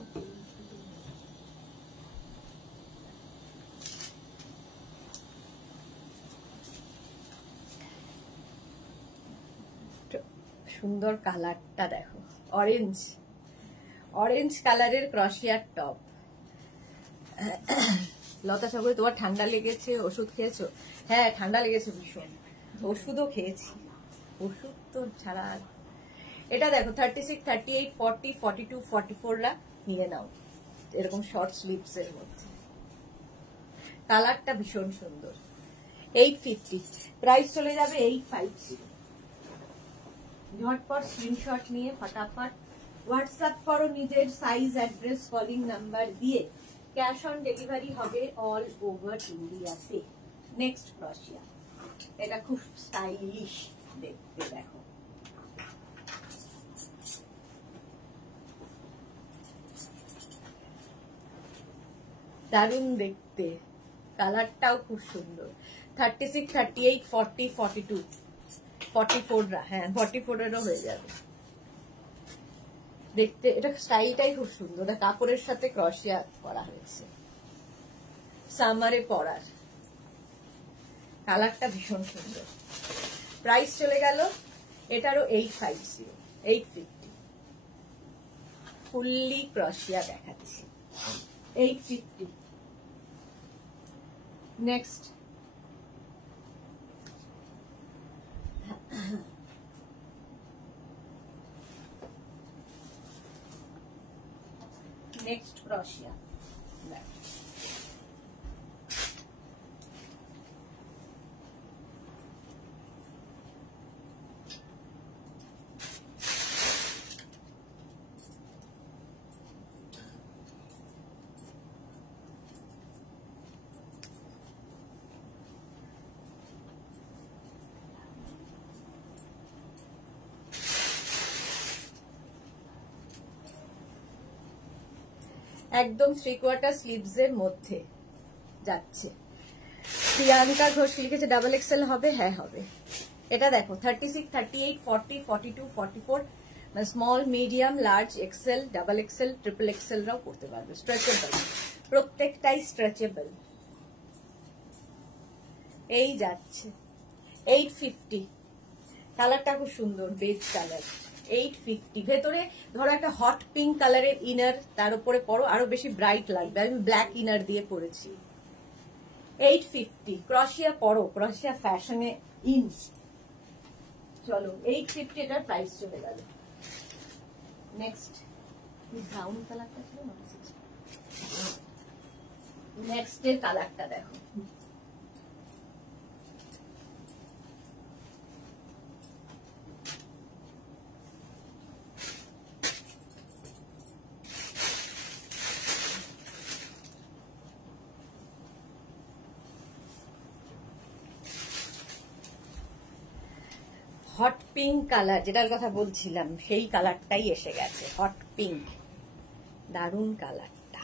সুন্দর কালারটা দেখো, অরেঞ্জ, অরেঞ্জ কালারের ক্রশিয়ার টপ। লতা সাগরে, তোমার ঠান্ডা লেগেছে, ওষুধ খেয়েছো? হ্যাঁ ঠান্ডা লেগেছে ভীষণ, ওষুধও খেয়েছি, ওষুধ তো ছাড়া। এটা দেখো 36, 38, 40, 42, 44রা নিয়ে নাও, এরকম শর্ট স্লিভস এর মধ্যে। কালারটা ভীষণ সুন্দর। 850, প্রাইস চলে যাবে 850। ঝটপট স্ক্রিনশট নিয়ে ফটাফট হোয়াটসঅ্যাপ করো নিজের সাইজ, অ্যাড্রেস, কলিং নাম্বার দিয়ে। ক্যাশ অন ডেলিভারি হবে অল ওভার ইন্ডিয়াতে। নেক্সট ক্রশিয়া, এটা খুব স্টাইলিশ দেখতে, দেখো দারুণ দেখতে, কালারটাও খুব সুন্দর। 36, 38, 40, 42, 44রা, হ্যাঁ 44এরও হয়ে যাবে দেখতে। এটা স্টাইলটাই খুব সুন্দর, এটা কাপড়ের সাথে ক্রশিয়া করা হয়েছে, সামারে পরার। কালারটা ভীষণ সুন্দর। প্রাইস চলে গেল এটারও 850, 850। ফুললি ক্রশিয়া দেখাচ্ছি, 850। নেক্সট নেক্সট ক্রশিয়া, একদম 3/4 স্লিভস এর মধ্যে যাচ্ছে। প্রিয়াঙ্কা ঘোষ লিখেছে ডাবল এক্সেল হবে, হ্যাঁ হবে। এটা দেখো 36, 38, 40, 42, 44, মানে small, medium, large, XL, double XL, triple XL রাও করতে পারবে। স্ট্রেচেবল, প্রত্যেকটাই স্ট্রেচেবল। এই যাচ্ছে 850। কালারটা খুব সুন্দর, বেজ কালার। 850, ভেতরে ধরো একটা হট পিঙ্ক কালারের ইনার, তার উপরে পরো, আরো বেশি ব্রাইট লাগবে। আমি ব্ল্যাক ইনার দিয়ে পরেছি। 850 ক্রশিয়া পরো, ক্রশিয়া ফ্যাশনে ইন। চলো 850 এটার প্রাইস চলে গেল। নেক্সট ব্রাউন কালারটা ছিল, নেক্সট এর কালারটা দেখো। হট পিঙ্ক কালার, যেটার কথা বলছিলাম সেই কালারটাই এসে গেছে। হট পিঙ্ক, দারুণ কালারটা।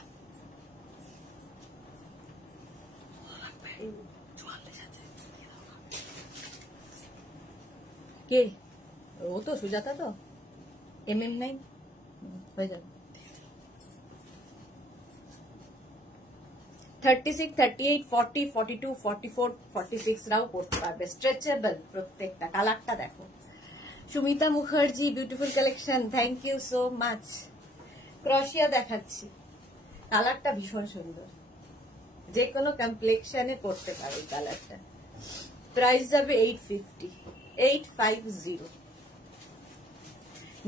কে ও? তো সুজাতা, তো MM9 হয়ে যাবে। 36, 38, 40, 42, 44, 46 রাও করতে পারবে। স্ট্রেচেবল প্রত্যেকটা। কালারটা দেখো। Sumita Mukherjee, beautiful collection, thank you so much. Crochet দেখাচ্ছি, কালারটা ভীষণ সুন্দর, যে কোনো কমপ্লেক্সনে পড়তে পারো এই কালারটা। প্রাইস যাবে 850, 850।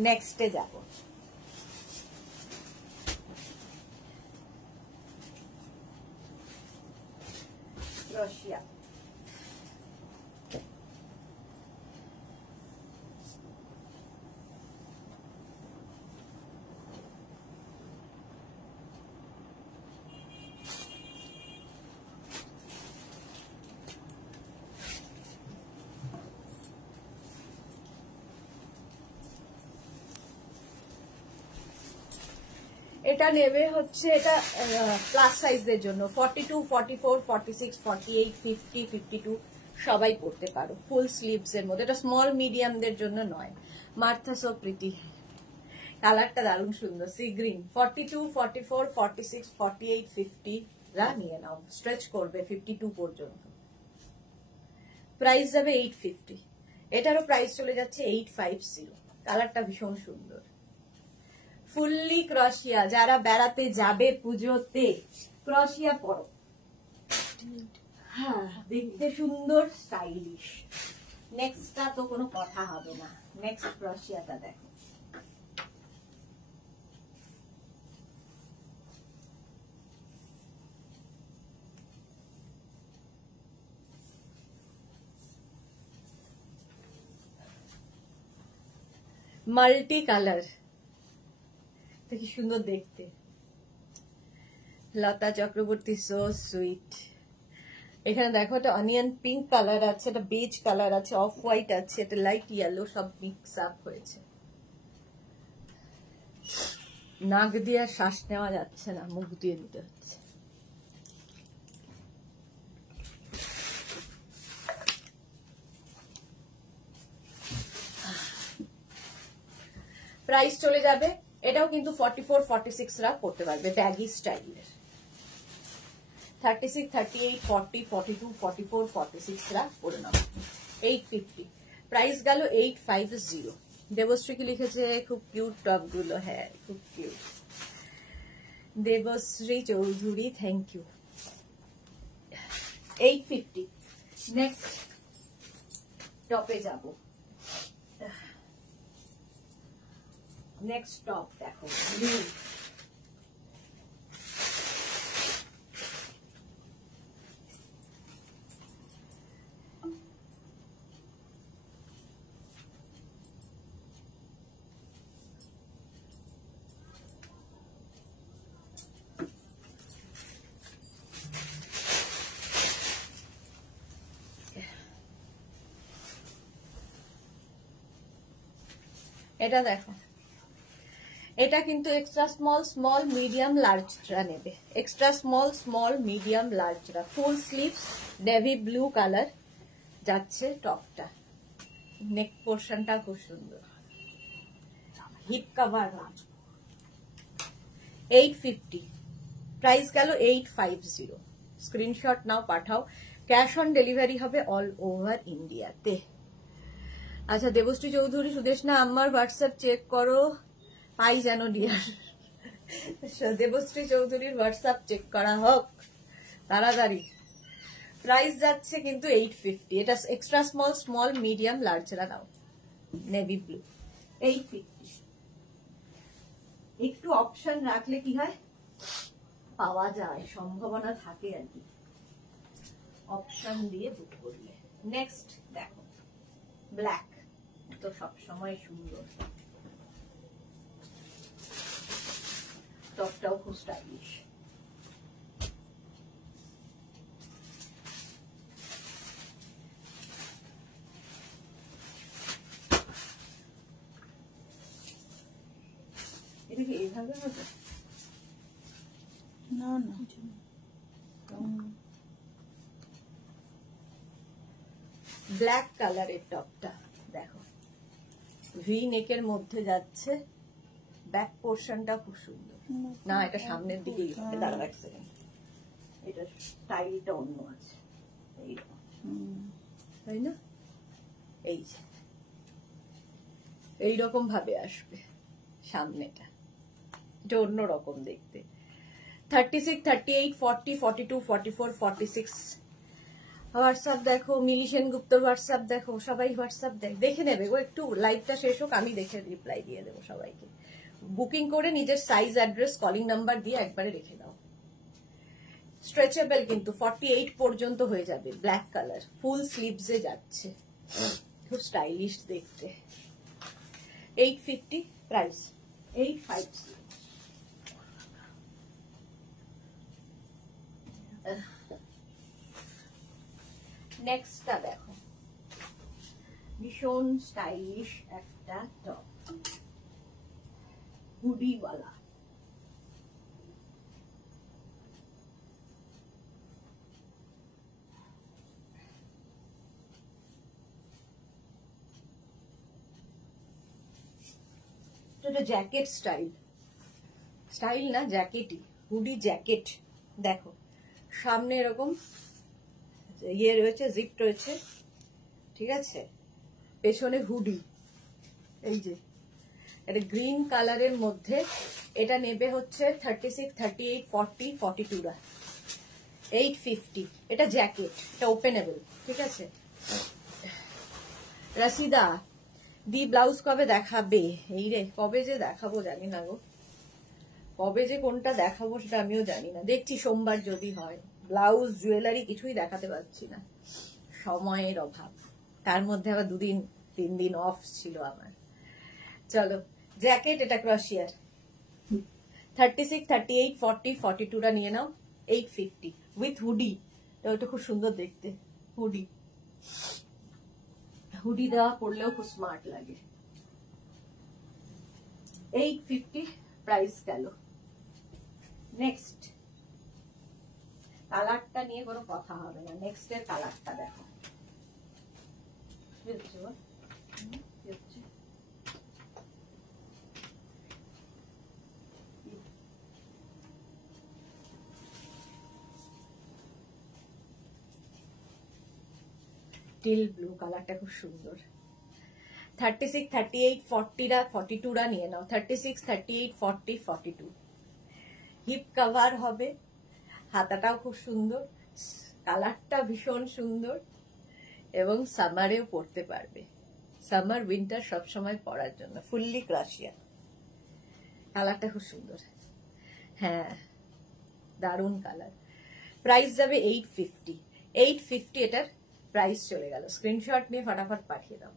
নেক্সটে যাব। ক্রশিয়া, এটা নেবে হচ্ছে, এটা প্লাস সাইজের জন্য 42, 44, 46, 48, 50, 52 সবাই পড়তে পারো। ফুল স্লিভস এর মধ্যে, এটা স্মল মিডিয়ামদের জন্য নয়। মার্থা সো প্রিটি, কালারটা দারুণ সুন্দর, সি গ্রিন। 42, 44, 46, 48, 50 রা নিয়ে নাও, স্ট্রেচ করবে 52 পর্যন্ত। প্রাইস যাবে 850। এটারও প্রাইস চলে যাচ্ছে 850। কালারটা ভীষণ সুন্দর। ফুললি ক্রশিয়া, যারা বেড়াতে যাবে পুজোতে ক্রশিয়া পরো। হ্যাঁ, দেখতে সুন্দর, স্টাইলিশ। নেক্সটটা তো কোনো কথা হবে না। নেক্সট ক্রশিয়াটা দেখো। মাল্টি কালার, দেখি সুন্দর দেখতে। লতা চক্রবর্তী, সো সুইট। এখানে দেখো একটা অনিয়ন পিঙ্ক কালার আছে, একটা বেজ কালার আছে, অফ হোয়াইট আছে, একটা লাইট ইয়েলো, সব মিক্স আপ হয়েছে। নাক দিয়ে শ্বাস নেওয়া যাচ্ছে না, মুখ দিয়ে নিতে হচ্ছে। প্রাইস চলে যাবে, এটাও কিন্তু 44-46 পড়তে পারবে, ব্যাগি স্টাইলের। 36, 38, 40, 42, 44, 46 পড়ে নাও। 850 প্রাইস গেল। 850। দেবশ্রী কি লিখেছে, খুব কিউট টপ গুলো। হ্যাঁ, খুব cute. Debashree Chowdhury, thank you. 850। Next টপে যাব। নেক্সট টপ দেখো, ব্লু। এটা দেখো, এটা কিন্তু এক্সট্রা স্মল, স্মল, মিডিয়াম, লার্জরা নেবে। এক্সট্রা স্মল, স্মল, মিডিয়াম, লার্জরা। Full sleeves, navy blue colour যাচ্ছে টপটা। নেক পোর্শনটা খুব সুন্দর, হিপ কভার। 850 প্রাইস গেল। 850 স্ক্রিনশট নাও, পাঠাও। ক্যাশ অন ডেলিভারি হবে অল ওভার ইন্ডিয়াতে। আচ্ছা, দেবশ্রী চৌধুরী, সুদেশনা আমার হোয়াটসঅ্যাপ চেক করো, পাই যেন ডিয়ার। দেবশ্রী চৌধুরীর হোয়াটসঅ্যাপ চেক করা হোক তাড়াতাড়ি। প্রাইস যাচ্ছে কিন্তু 850। এটা এক্সট্রা স্মল, স্মল, মিডিয়াম, লার্জরা নাও। Navy blue 850। একটু অপশন রাখলে কি হয়, পাওয়া যায়, সম্ভাবনা থাকে আর কি, অপশন দিয়ে বুক করলে। নেক্সট দেখো, ব্ল্যাক তো সবসময় সুন্দর, টপটাও খুব স্টাইলিশ। এটা কি এইভাবে হবে? না না, ব্ল্যাক কালারের টপটা দেখো, ভি নেকের মধ্যে যাচ্ছে, ব্যাক পোর্শনটা খুব সুন্দর। না, এটা সামনের দিকেই হবে, দাঁড়াও এক সেকেন্ড, এটা স্টাইলটা অন্য আছে, এইরকম, তাই না? এই যে এইরকম ভাবে আসবে সামনেটা, এটা অন্যরকম দেখতে। 36, 38, 40, 42, 44, 46 হোয়াটসঅ্যাপ দেখো। মিলি সেনগুপ্তর হোয়াটসঅ্যাপ দেখো, সবাই হোয়াটসঅ্যাপ দেখে নেবে গো, একটু লাইভটা শেষ হোক, আমি দেখে রিপ্লাই দিয়ে দেবো সবাইকে। বুকিং করে নিজের সাইজ, অ্যাড্রেস, কলিং নাম্বার দিয়ে একবারে রেখে দাও। স্ট্রেচেবল কিন্তু 48 পর্যন্ত হয়ে যাবে। ব্ল্যাক কালার, ফুল স্লিভসে যাচ্ছে, খুব স্টাইলিশ দেখতে। 850 প্রাইস। 850। নেক্সটটা দেখো, ভীষণ স্টাইলিশ একটা টপ, হুডিওয়ালা। এটা জ্যাকেট স্টাইল, স্টাইল না জ্যাকেটই, হুডি জ্যাকেট। দেখো সামনে এরকম ইয়ে রয়েছে, জিপ রয়েছে, ঠিক আছে, পেছনে হুডি, এই যে এটা গ্রিন কালারের মধ্যে, এটা নেবে হচ্ছে 36, 38, 40, 42 850। এটা জ্যাকেট, এটা ওপেনেবল, ঠিক আছে। রাশিদা দি ব্লাউজ কবে দেখাবে? এই রে, কবে যে দেখাবো জানি না গো, কবে যে কোনটা দেখাবো সেটা আমিও জানি না, দেখছি সোমবার যদি হয়। ব্লাউজ জুয়েলারি কিছুই দেখাতে পারছি না, সময়ের অভাব, তার মধ্যে আবার 2-3 দিন অফ ছিল আমার। চলো জ্যাকেট, এটা ক্রশিয়ার 36, 38, 40, 42 নিয়ে নাও 850 উইথ হুডি। ওটা খুব সুন্দর দেখতে, হুডি হুডি দেওয়া পড়লেও খুব স্মার্ট লাগে। 850 প্রাইস গেল। নেক্সট কালারটা নিয়ে কোনো কথা হবে না, নেক্সট এর কালারটা দেখো। টিল ব্লু কালারটা খুব সুন্দর। 36, 38, 40 42 নিয়ে নাও। 36, 38, 40, 42 হিপ কভার হবে, হাতাটাও খুব সুন্দর, কালারটা ভীষণ সুন্দর এবং সামারেও পরতে পারবে, সামার উইন্টার সবসময় পরার জন্য। ফুললি ক্রাশিয়া, কালারটা খুব সুন্দর, হ্যাঁ দারুণ কালার। প্রাইস যাবে 850। 850 এটার প্রাইস চলে গেল, স্ক্রিনশট নিয়ে ফটাফট পাঠিয়ে দাও।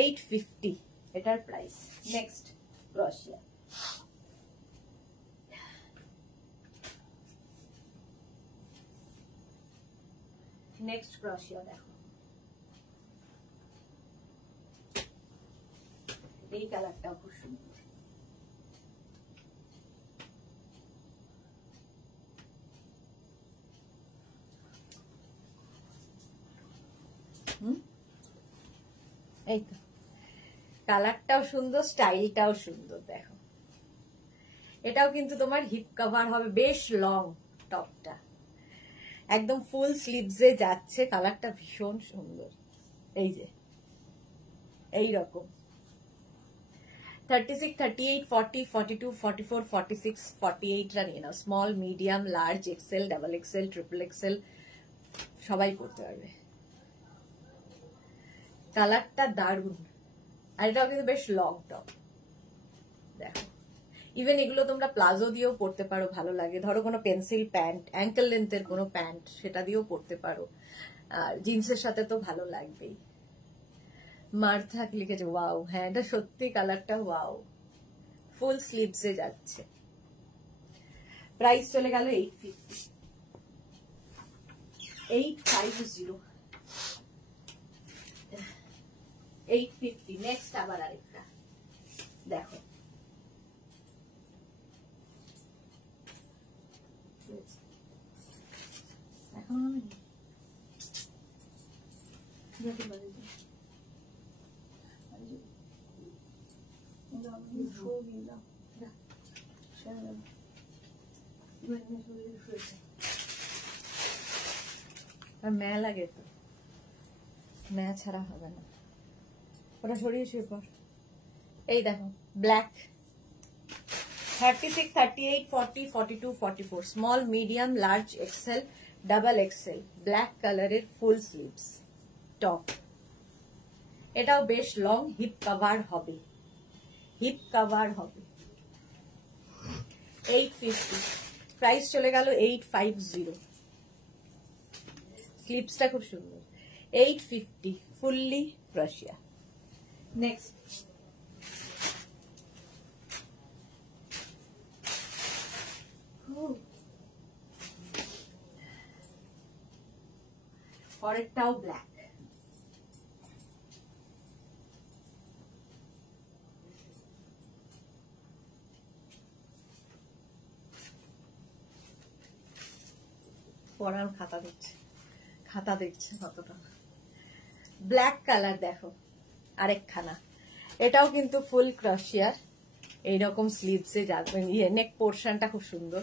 850 এটার প্রাইস। নেক্সট ক্রশিয়া, নেক্সট ক্রশিয়া দেখো, এই কালারটাও খুব সুন্দর। এই তো কালারটাও সুন্দর, স্টাইলটাও সুন্দর দেখো। এটাও কিন্তু তোমার হিপ কভার হবে, বেশ লং টপটা, একদম ফুল স্লিভসে যাচ্ছে, কালারটা ভীষণ সুন্দর। এই যে এই রকম 36, 38, 40, 42, 44, 46, 48 নিয়ে নাও। Small, medium, large, XL, double XL, triple XL সবাই পড়তে পারবে। কালারটা দারুণ, আর এটাও কিন্তু বেশ লং টপ দেখো। ইভেন এগুলো তোমরা প্লাজো দিয়েও পরতে পারো, ভালো লাগে। ধরো কোনো পেন্সিল প্যান্ট, অ্যাঙ্কেল লেন্থের কোনো প্যান্ট, সেটা দিয়েও পরতে পারো, আর জিন্সের সাথে তো ভালো লাগবেই। মার্থাক লিখেছে ওয়াও, হ্যাঁ এটা সত্যি, কালারটা ওয়াও, ফুল স্লিভসে যাচ্ছে। প্রাইস চলে গেল 850। 850 850। নেক্সট আবার আরেকটা দেখো, এখন ম্যা লাগে তো, ম্যা ছাড়া হবে না, ওটা সরিয়ে শুয়ে পর। এই দেখো black 36, 38, 40, 42, 44 small, medium, large, XL, double XL, black কালারের ফুল স্লিভস টপ। এটাও বেশ লং, হিপ কভার হবে, হিপ কভার হবে। 850 প্রাইস চলে গেল 850। স্লিভসটা খুব সুন্দর। 850 ফুললি ক্রশিয়া। নেক্সট পরেরটাও ব্ল্যাক, পড়ার খাতা দেখছে, খাতা দেখছে কতটা। ব্ল্যাক কালার দেখো আরেকখানা, এটাও কিন্তু ফুল ক্রশিয়ার, এইরকম স্লিভসে যাবে, নেক পোর্শনটা খুব সুন্দর,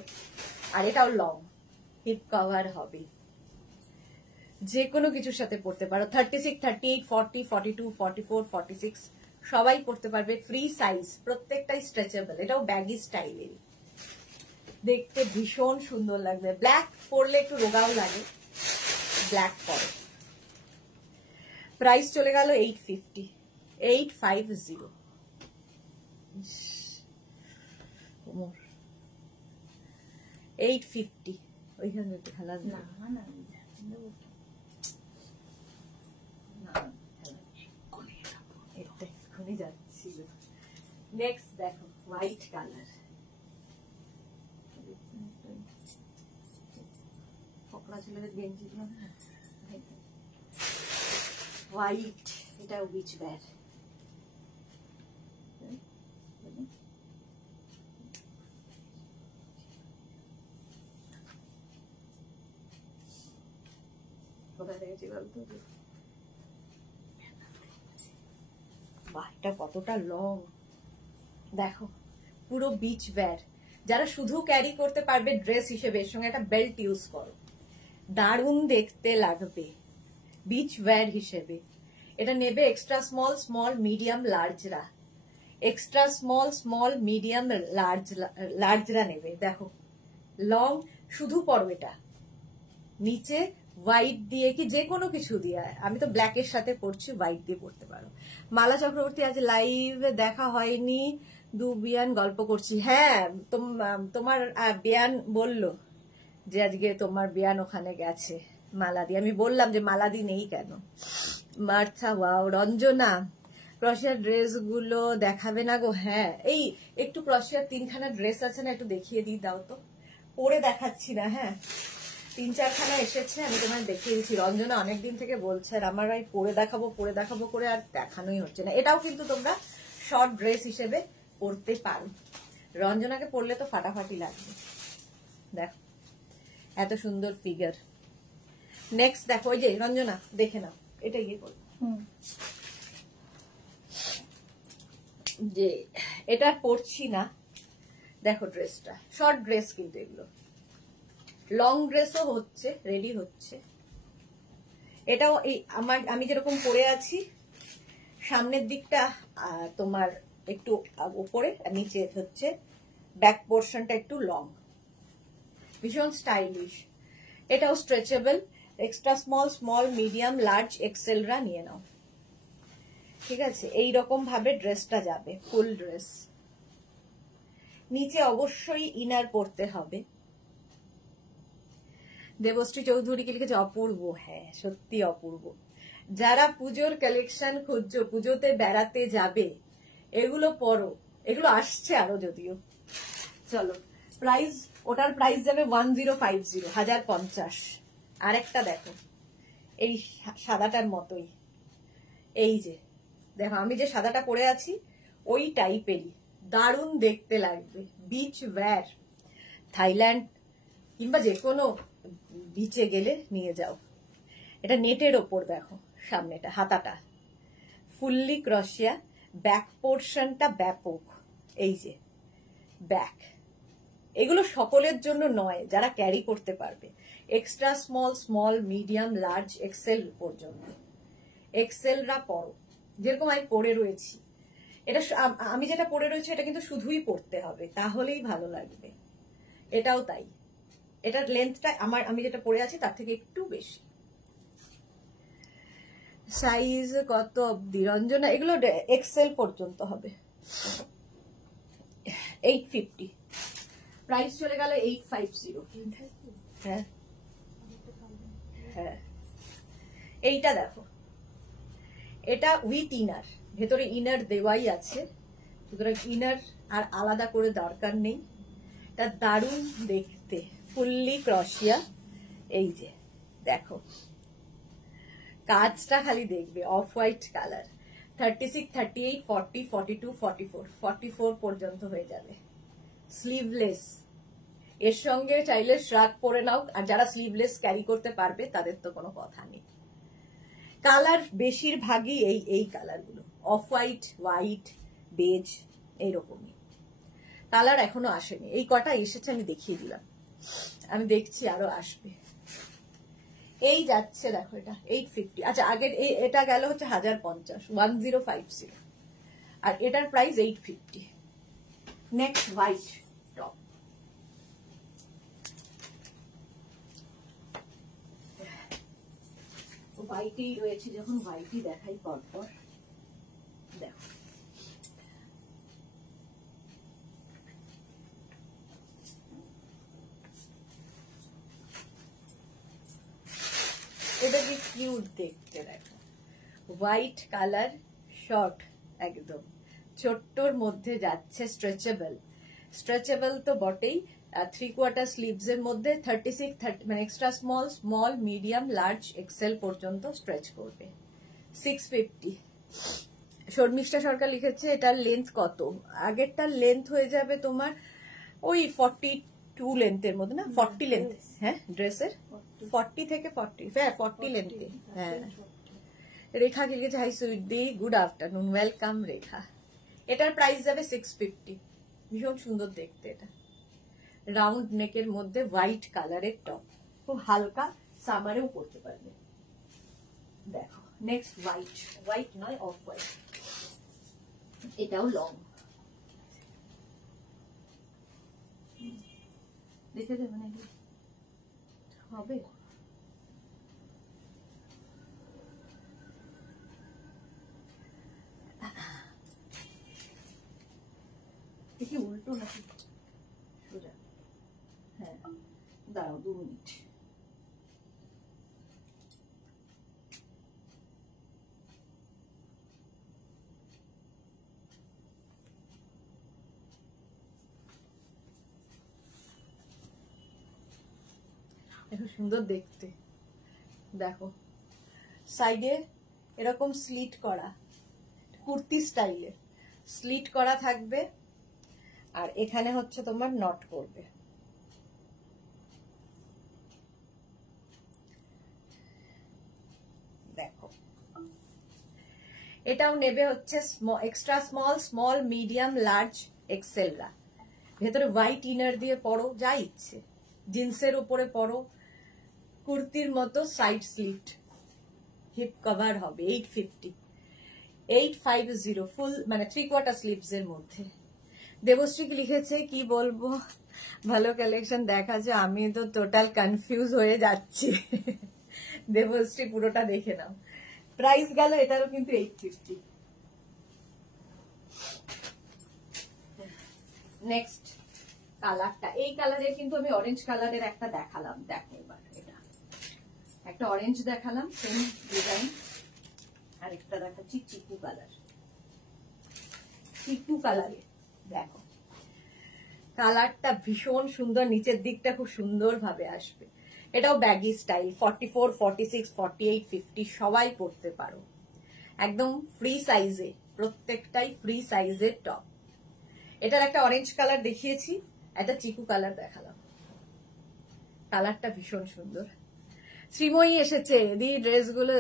আর এটাও লং, হিপ কভার হবে, যে কোনো কিছুর সাথে পড়তে পারো। 36, 38, 40, 42, 44, 46 সবাই পড়তে পারবে, ফ্রি সাইজ, প্রত্যেকটাই স্ট্রেচেবল, এটাও ব্যাগি স্টাইলের, দেখতে ভীষণ সুন্দর লাগবে। ব্ল্যাক পরলে একটু রোগাও লাগে, ব্ল্যাক পরে। প্রাইস চলে গেল 850, 850। 850 ওইখানে খেলা না না এক্ষুনি যাচ্ছিল। নেক্সট দেখো হোয়াইট কালার, পকড়া ছেলেদের গেঞ্জি, হোয়াইট, এটা উইচ ব্যার, এটা কতটা লং দেখো, পুরো বিচ ওয়্যার, যারা শুধু ক্যারি করতে পারবে ড্রেস হিসেবে, এর সঙ্গে একটা বেল্ট ইউজ করো, দারুণ দেখতে লাগবে বিচ ওয়্যার হিসেবে। এটা নেবে এক্সট্রা স্মল, স্মল, মিডিয়াম, লার্জরা, এক্সট্রা স্মল, স্মল, মিডিয়াম, লার্জরা নেবে। দেখো লং, শুধু পরো এটা, নিচে হোয়াইট দিয়ে কি যে কোনো কিছু দিয়ে, আমি তো ব্ল্যাকের সাথে পরছি, হোয়াইট দিয়ে পরতে পারো। মালা চক্রবর্তী, আজ লাইভে দেখা হয়নি, বিয়ান গল্প করছি। হ্যাঁ, তোমার বিয়ান বলল যে আজকে তোমার বিয়ান ওখানে গেছে মালাদি, আমি বললাম যে মালাদি নেই কেন। মার্থা, ওয়াও। রঞ্জনা, ক্রশিয়ার ড্রেস গুলো দেখাবে না গো? হ্যাঁ, এই একটু ক্রশিয়ার 3খানা ড্রেস আছে না, একটু দেখিয়ে দিই, দাও তো, পরে দেখাচ্ছি না। হ্যাঁ, 3-4খানা এসেছে, আমি তোমায় দেখিয়ে দিচ্ছি। রঞ্জনা অনেকদিন থেকে বলছে, আর আমার এই পরে দেখাবো করে আর দেখানোই হচ্ছে না। এটাও কিন্তু তোমরা শর্ট ড্রেস হিসেবে পরতে পারো, রঞ্জনাকে পরলে তো ফাটাফাটি লাগবে। দেখো এত সুন্দর ফিগার। নেক্সট দেখো, ওই যে রঞ্জনা দেখে নাও, এটা ইয়ে করো, যে এটা পরছি না, দেখো ড্রেসটা শর্ট ড্রেস, কিন্তু এগুলো লং ড্রেসও হচ্ছে, রেডি হচ্ছে। এটাও এই আমি যেরকম পরে আছি, সামনের দিকটা তোমার একটু উপরে, নিচে হচ্ছে ব্যাক পোর্শনটা একটু লং, ভীষণ স্টাইলিশ। এটাও stretchable, extra small, small, medium, large, এক্সেলরা নিয়ে নাও, ঠিক আছে? এইরকম ভাবে ড্রেসটা যাবে, ফুল ড্রেস। নিচে অবশ্যই ইনার পরতে হবে। দেবশ্রী চৌধুরী কি লিখেছে? অপূর্ব। হ্যাঁ, সত্যি অপূর্ব। যারা পুজোর কালেকশন খুঁজছো, পুজোতে বেড়াতে যাবে, এগুলো পরো, এগুলো আসছে আরো যদিও। চলো প্রাইস, ওটার প্রাইস যাবে 1050, 1050। আর একটা দেখো, এই সাদাটার মতোই, এই যে দেখো আমি যে সাদাটা পরে আছি ওই টাইপেরই, দারুণ দেখতে লাগবে। বিচ ওয়্যার, থাইল্যান্ড কিংবা যে কোনো বিচে গেলে নিয়ে যাও। এটা নেটের ওপর, দেখো সামনেটা, হাতাটা ফুললি ক্রশিয়া, ব্যাক পোর্শনটা ব্যাপক, এই যে ব্যাক। এগুলো সকলের জন্য নয়, যারা ক্যারি করতে পারবে। Extra small, small, medium, large, XL পর্যন্ত। এক্সেলরা পরো, যেরকম আমি পরে রয়েছি। এটা আমি যেটা পরে রয়েছি এটা কিন্তু শুধুই পরতে হবে, তাহলেই ভালো লাগবে। এটাও তাই, এটার লেন্থটা আমি যেটা পরে আছি তার থেকে একটু বেশি। সাইজ কত অব্দি রঞ্জনা? এগুলো এক্সেল পর্যন্ত হবে। 850, প্রাইস চলে গেল 850। হ্যাঁ হ্যাঁ, এইটা দেখো, এটা উইথ ইনার, ভেতরে ইনার দেওয়াই আছে, সুতরাং ইনার আর আলাদা করে দরকার নেই। এটা দারুণ দেখতে, ফুললি ক্রশিয়া। এই যে দেখো কাজটা খালি দেখবে, অফ হোয়াইট কালার। 36, 38, 40, 42, 44, 44 পর্যন্ত হয়ে যাবে। স্লিভলেস, এর সঙ্গে চাইলে শ্রাগ পরে নাও, আর যারা স্লিভলেস ক্যারি করতে পারবে তাদের তো কোনো কথা নেই। কালার বেশিরভাগই এই কালারগুলো, অফ হোয়াইট, হোয়াইট, বেজ, এইরকমই কালার। এখনো আসেনি, এই কটা এসেছে আমি দেখিয়ে দিলাম, আমি দেখছি আরো আসবে। এই যাচ্ছে দেখো, এটা 850। আচ্ছা, আগের এটা গেল হচ্ছে 1050, 1050। আর এটার প্রাইস 850। নেক্সট হোয়াইট টপ, হোয়াইটেই রয়েছে যখন হোয়াইটই দেখাই পরপর। দেখো এটা কি কিউট দেখতে, দেখো হোয়াইট কালার শর্ট, একদম ছোট্টর মধ্যে যাচ্ছে, স্ট্রেচেবল। স্ট্রেচেবল তো বটেই, 3/4 স্লিভস এর মধ্যে 36 মানে extra small, small, medium, large, XL পর্যন্ত স্ট্রেচ করবে। 650। শর্মিষ্ঠা সরকার লিখেছে এটার লেন্থ কত? আগেরটার লেন্থ হয়ে যাবে তোমার ওই 42 লেন্থের মধ্যে, না 40 লেন্থ, হ্যাঁ ড্রেসের 40 থেকে 40, হ্যাঁ 40 লেন্থে। হ্যাঁ রেখা কি লিখেছে, হাই সুইট দি, গুড আফটারনুন, ওয়েলকাম রেখা। এটার প্রাইস যাবে 650। ভীষণ সুন্দর দেখতে, এটা রাউন্ড নেকের মধ্যে হোয়াইট কালারের টপ, খুব হালকা, সামারেও পরতে পারবে। দেখো নেক্সট হোয়াইট, হোয়াইট নয় অফ হোয়াইট, এটাও লং, দেখে দেবে নাকি হবে? দেখি উল্টো নাকি সোজা? হ্যাঁ দাঁড়াও 2 মিনিট। দেখো সুন্দর দেখতে, দেখো সাইডে এরকম স্লিট করা, কুর্তি স্টাইলে স্লিট করা থাকবে, আর এখানে হচ্ছে তোমার নট করবে। দেখো এটাও নেবে হচ্ছে extra small, small, medium, large, এক্সেলরা। ভেতরে হোয়াইট ইনার দিয়ে পরো, যা ইচ্ছে, জিন্সের উপরে পরো, কুর্তির মতো সাইড স্লিট, হিপ কভার হবে। 850, 850 ফুল মানে 3/4 স্লিভস এর মধ্যে। দেবশ্রী লিখেছে কি বলবো, ভালো কালেকশন দেখাচ্ছে, আমি তো টোটাল কনফিউজ হয়ে যাচ্ছি। দেবশ্রী পুরোটা দেখে নাও। প্রাইস গেল এটারও কিন্তু 850। নেক্সট কালারটা, এই কালারের কিন্তু আমি অরেঞ্জ কালারের একটা দেখালাম, দেখো এবার এটা একটা অরেঞ্জ দেখালাম, সেম ডিজাইন, আর একটা দেখাচ্ছি চিকু কালার। চিকু কালারে দেখো কালারটা ভীষণ সুন্দর, নিচের দিকটা খুব সুন্দর ভাবে আসবে। এটাও ব্যাগি স্টাইল, 44, 46, 48, 50 সবাই পরতে পারো, একদম ফ্রি সাইজে, প্রত্যেকটাই ফ্রি সাইজের টপ। এটার একটা অরেঞ্জ কালার দেখিয়েছি, একটা চিকু কালার দেখালাম, কালারটা ভীষণ সুন্দর। শ্রীময়ী এসেছে, দি ড্রেসগুলো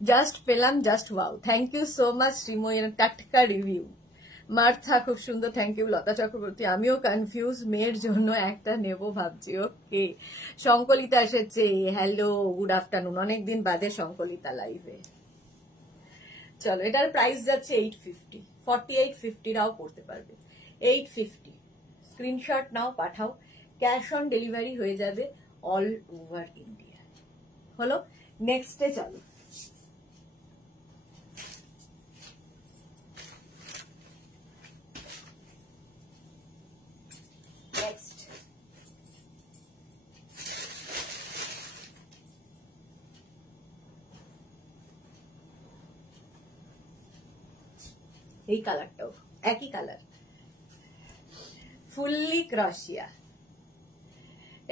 জাস্ট পেলাম, just wow, thank you so much Srimoyee, টাটকা রিভিউ। মার্থা খুব সুন্দর, থ্যাংক ইউ। লতা চক্রবর্তী, আমিও কনফিউজ, মেয়ের জন্য একটা নেব ভাবছি, ওকে। শঙ্কলিতা এসেছে, হ্যালো গুড আফটারনুন, অনেকদিন বাদে শঙ্কলিতা লাইভে। চলো এটার প্রাইস যাচ্ছে 850, 48, 50 রাও পড়তে পারবে। 850, স্ক্রিনশট নাও, পাঠাও, ক্যাশ অন ডেলিভারি হয়ে যাবে অল ওভার ইন্ডিয়া। হলো, নেক্সটে চলো। নেক্সট এই কালারটাও একই কালার, ফুললি ক্রশিয়া,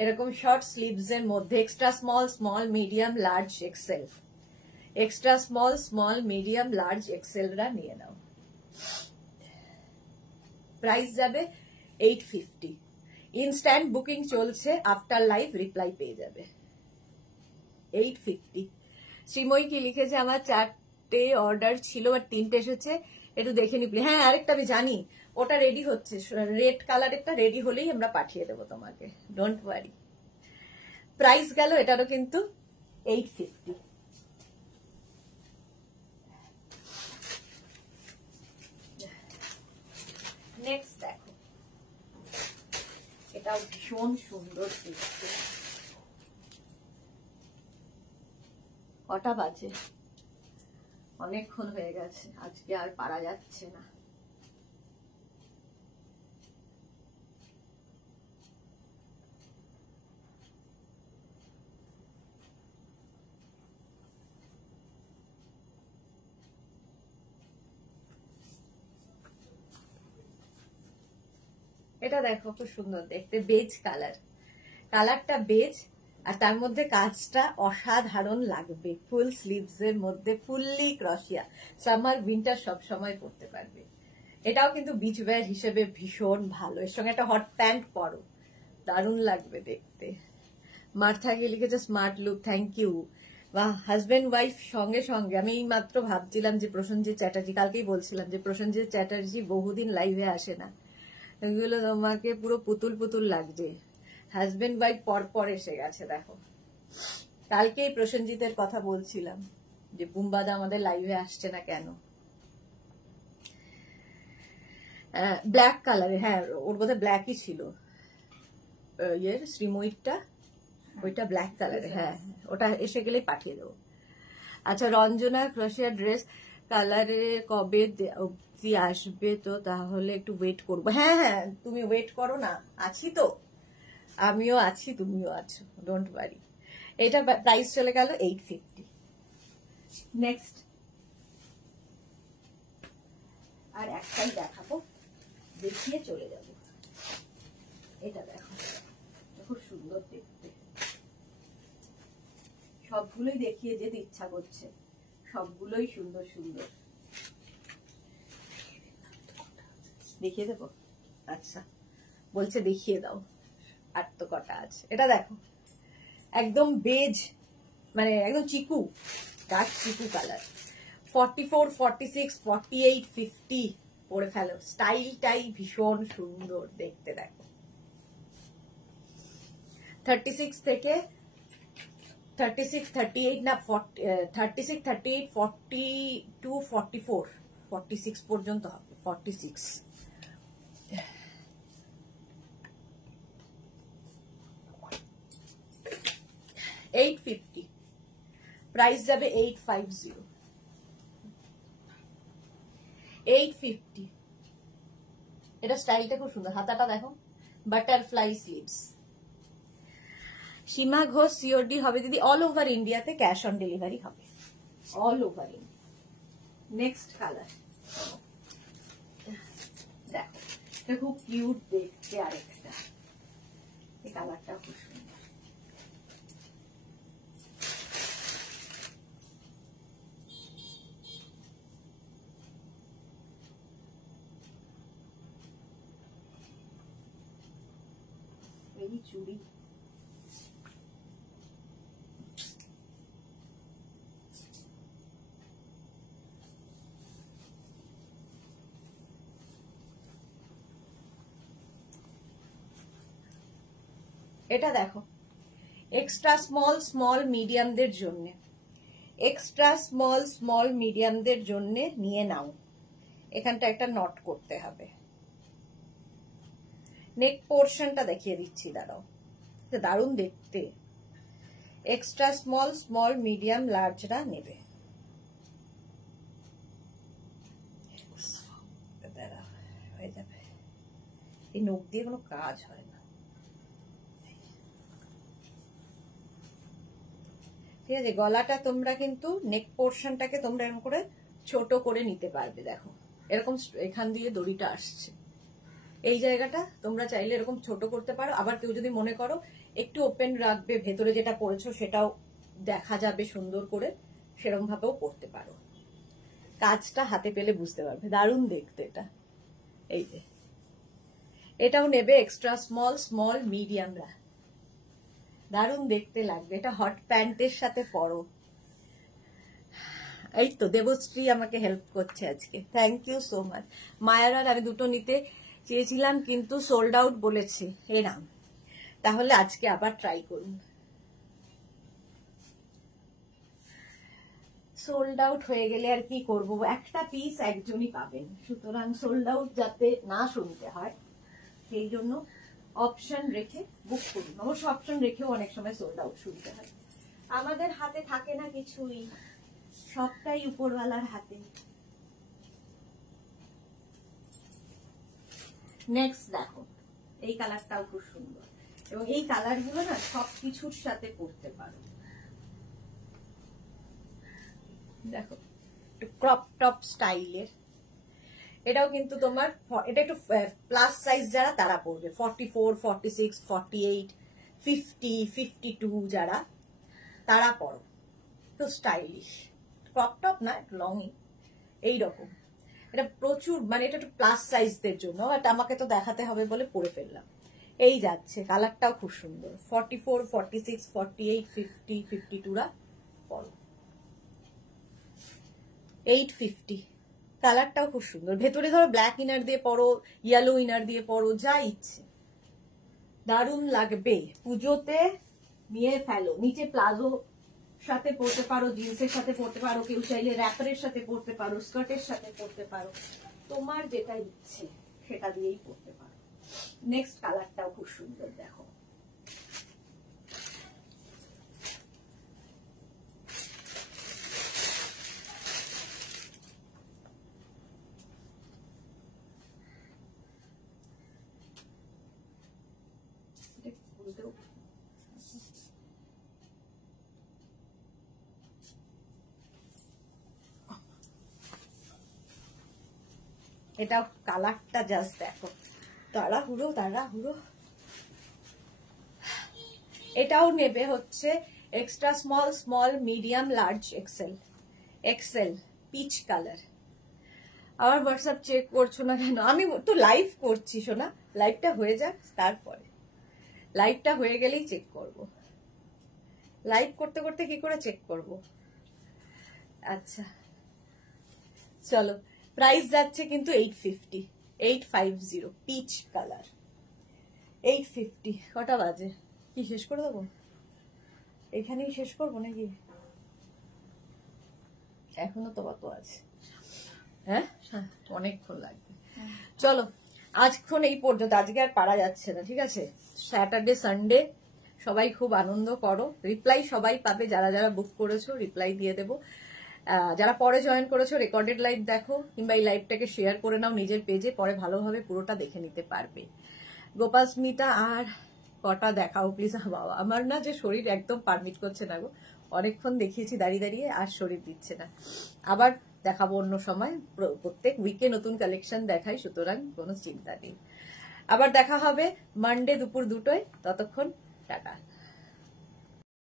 এরকম শর্ট স্লিভস এর মধ্যে extra small, small, medium, large, XL, extra small, small, medium, large, এক্সেলরা নিয়ে নাও। প্রাইস যাবে 850। ইনস্ট্যান্ট বুকিং চলছে, আফটার লাইভ রিপ্লাই পেয়ে যাবে। 850। শ্রীময়ী কি লিখেছে, আমার 4টে অর্ডার ছিল আর 3টে এসেছে, একটু দেখে নি প্লিজ। হ্যাঁ আরেকটা আমি জানি, ওটা রেডি হচ্ছে, রেড কালারেরটা রেডি হলেই আমরা পাঠিয়ে দেবো তোমাকে, ডোন্ট ওয়ারি। প্রাইস গেল এটারও কিন্তু 850। এটাও ভীষণ সুন্দর দেখতে। কটা বাজে? অনেকক্ষণ হয়ে গেছে, আজকে আর পারা যাচ্ছে না। এটা দেখো খুব সুন্দর দেখতে, বেজ কালার, কালারটা বেজ আর তার মধ্যে কাজটা অসাধারণ লাগবে। ফুল স্লিভস এর মধ্যে ফুললি ক্রশিয়া, সামার উইন্টার সব সময় পরতে পারবে। এটাও কিন্তু বিচ ওয়্যার হিসেবে ভীষণ ভালো। এর সঙ্গে একটা হট প্যান্ট পরো, দারুণ লাগবে দেখতে। মার্থা কে লিখেছে স্মার্ট লুক, থ্যাংক ইউ। বা হাজবেন্ড ওয়াইফ সঙ্গে সঙ্গে আমি এই মাত্র ভাবছিলাম যে প্রসেনজিৎ চ্যাটার্জি, কালকেই বলছিলাম যে প্রসেনজিৎ চ্যাটার্জি বহুদিন লাইভে আসে না, এগুলো তোমাকে পুরো পুতুল পুতুল লাগছে। হাজবেন্ড ওয়াইফ পর এসে গেছে দেখো। কালকেই প্রসেনজিতের কথা বলছিলাম যে বুম্বাদা আমাদের লাইভে আসছে না কেন। ব্ল্যাক কালারে, হ্যাঁ ওর বোধহয় ব্ল্যাকই ছিল ইয়ের শ্রীময়ীরটা, ওইটা ব্ল্যাক কালারে। হ্যাঁ ওটা এসে গেলেই পাঠিয়ে দেবো। আচ্ছা রঞ্জনা ক্রোশিয়া ড্রেস কালারে কবে অব্দি আসবে? তো তাহলে একটু ওয়েট করবো। হ্যাঁ হ্যাঁ তুমি ওয়েট করো না, আছি তো, আমিও আছি, তুমিও আছো, ডোন্ট ওয়ারি। এটা প্রাইস চলে গেল 850। নেক্সট আর একটাই দেখাবো, দেখিয়ে চলে যাব। এটা দেখো খুব সুন্দর দেখতে, সবগুলোই দেখিয়ে যেতে ইচ্ছা করছে, সবগুলোই সুন্দর সুন্দর। দেখিয়ে দেবো? আচ্ছা বলছে দেখিয়ে দাও, আর তো কটা আছে। এটা দেখো একদম বেজ, মানে একদম চিকু, ডার্ক চিকু কালার। 44, 46, 48, 50 পরে ফেলো। স্টাইলটাই ভীষণ সুন্দর দেখতে। দেখো 36 থেকে 36, 38 না 36, 38, 42, 44, 46 পর্যন্ত হবে। 46 850, প্রাইস যাবে 850। 850। এটা স্টাইলটা খুব সুন্দর, হাতাটা দেখো বাটারফ্লাই স্লিভস। সীমা ঘোষ সিওডি হবে দিদি, অল ওভার ইন্ডিয়াতে ক্যাশ অন ডেলিভারি হবে, all over India. Next colour দেখো, এটা খুব কিউট দেখতে। আরেকটা এই কালারটা খুব সুন্দর। এই চুড়ি এটা দেখো, এক্সট্রা স্মল মিডিয়ামদের জন্য, এক্সট্রা স্মল মিডিয়ামদের জন্য নিয়ে নাও। এখানটা একটা নট করতে হবে। নেক পোর্শনটা দেখিয়ে দিচ্ছি, দাঁড়াও, দারুণ দেখতে। এক্সট্রা স্মল মিডিয়াম লার্জরা নেবে। হয়ে যাবে, এই নখ দিয়ে কোনো কাজ হয় না। ঠিক আছে, গলাটা তোমরা কিন্তু নেক পোর্শনটাকে তোমরা এরকম করে ছোট করে নিতে পারবে। দেখো এরকম এখান দিয়ে দড়িটা আসছে, এই জায়গাটা তোমরা চাইলে এরকম ছোট করতে পারো। আবার কেউ যদি মনে করো একটু ওপেন রাখবে, ভেতরে যেটা পরেছো সেটাও দেখা যাবে সুন্দর করে, সেরকম ভাবেও পরতে পারো। কাজটা হাতে পেলে বুঝতে পারবে, দারুণ দেখতে এটা। এই যে এটাও নেবে এক্সট্রা স্মল মিডিয়ামরা, দারুণ দেখতে লাগবে। এটা হট প্যান্টের সাথে পরো। এই তো দেবশ্রী আমাকে হেল্প করছে আজকে, থ্যাংক ইউ সো মাচ। মায়ারার আমি দুটো নিতে চেয়েছিলাম কিন্তু সোল্ড আউট বলেছে, এ নাম। তাহলে আজকে আবার ট্রাই করুন। সোল্ড আউট হয়ে গেলে আর কি করব, একটা পিস একজনই পাবেন, সুতরাং সোল্ড আউট যাতে না শুনতে হয় সেই জন্য অপশন রেখে বুক করুন। অবশ্য অপশন রেখেও অনেক সময় সোল্ড আউট শুনতে হয়, আমাদের হাতে থাকে না কিছুই, সবটাই উপরওয়ালার হাতে। নেক্সট দেখো, এই কালারটাও খুব সুন্দর, এবং এই কালার গুলো না সবকিছুর সাথে পরতে পারো। দেখো ক্রপ টপ স্টাইলের, এটাও কিন্তু তোমার, এটা একটু প্লাস সাইজ যারা তারা পরবে, 44, 46, 48, 50, 52 যারা তারা পরো, তো স্টাইলিশ। ক্রপ টপ না, একটু লংই এইরকম। এটা প্রচুর, মানে এটা একটু প্লাস সাইজদের জন্য, এটা আমাকে তো দেখাতে হবে বলে পরে ফেললাম। এই যাচ্ছে, কালারটাও খুব সুন্দর। 44, 46, 48, 50, 52রা পরো। 850, কালারটাও খুব সুন্দর। ভেতরে ধরো ব্ল্যাক ইনার দিয়ে পরো, ইয়েলো ইনার দিয়ে পরো, যা ইচ্ছে, দারুণ লাগবে। পুজোতে নিয়ে ফেলো। নিচে প্লাজো সাথে পরতে পারো, জিন্সের সাথে পরতে পারো, কেউ চাইলে র্যাপারের সাথে পরতে পারো, স্কার্টের সাথে পরতে পারো, তোমার যেটা ইচ্ছে সেটা দিয়েই পরতে পারো। নেক্সট কালারটাও খুব সুন্দর, দেখো এটা কালারটা জাস্ট দেখো, তাড়াহুড়ো তাড়াহুড়ো। এটাও নেবে হচ্ছে extra small, small, medium, large, XL. XL peach colour. আমার হোয়াটসঅ্যাপ চেক করছো না কেন? আমি তো লাইভ করছি সোনা, লাইভটা হয়ে যাক, তারপরে লাইভটা হয়ে গেলেই চেক করব। লাইভ করতে করতে কি করে চেক করব? আচ্ছা চলো, প্রাইস যাচ্ছে কিন্তু 850, 850, পিচ কালার 850। কটা বাজে? কি শেষ করে দেবো? এখানেই শেষ করবো নাকি? এখনো তো কত আছে, হ্যাঁ অনেকক্ষণ লাগবে। চলো আজক্ষণ এই পর্যন্ত, আজকে আর পারা যাচ্ছে না, ঠিক আছে? স্যাটারডে সানডে সবাই খুব আনন্দ করো। রিপ্লাই সবাই পাবে, যারা যারা বুক করেছো রিপ্লাই দিয়ে দেবো। যারা পরে জয়েন করেছো রেকর্ডেড লাইভ দেখো, কিংবা এই লাইভটাকে শেয়ার করে নাও নিজের পেজে, পরে ভালোভাবে পুরোটা দেখে নিতে পারবে। গোপাল স্মিতা আর কটা দেখাও প্লিজ। বাবা আমার না যে শরীর একদম পারমিট করছে না গো, অনেকক্ষণ দেখিয়েছি দাঁড়িয়ে দাঁড়িয়ে, আর শরীর দিচ্ছে না। আবার দেখাবো অন্য সময়, প্রত্যেক উইকে নতুন কালেকশন দেখাই, সুতরাং কোনো চিন্তা নেই। আবার দেখা হবে মানডে দুপুর 2টায়, ততক্ষণ টাটা।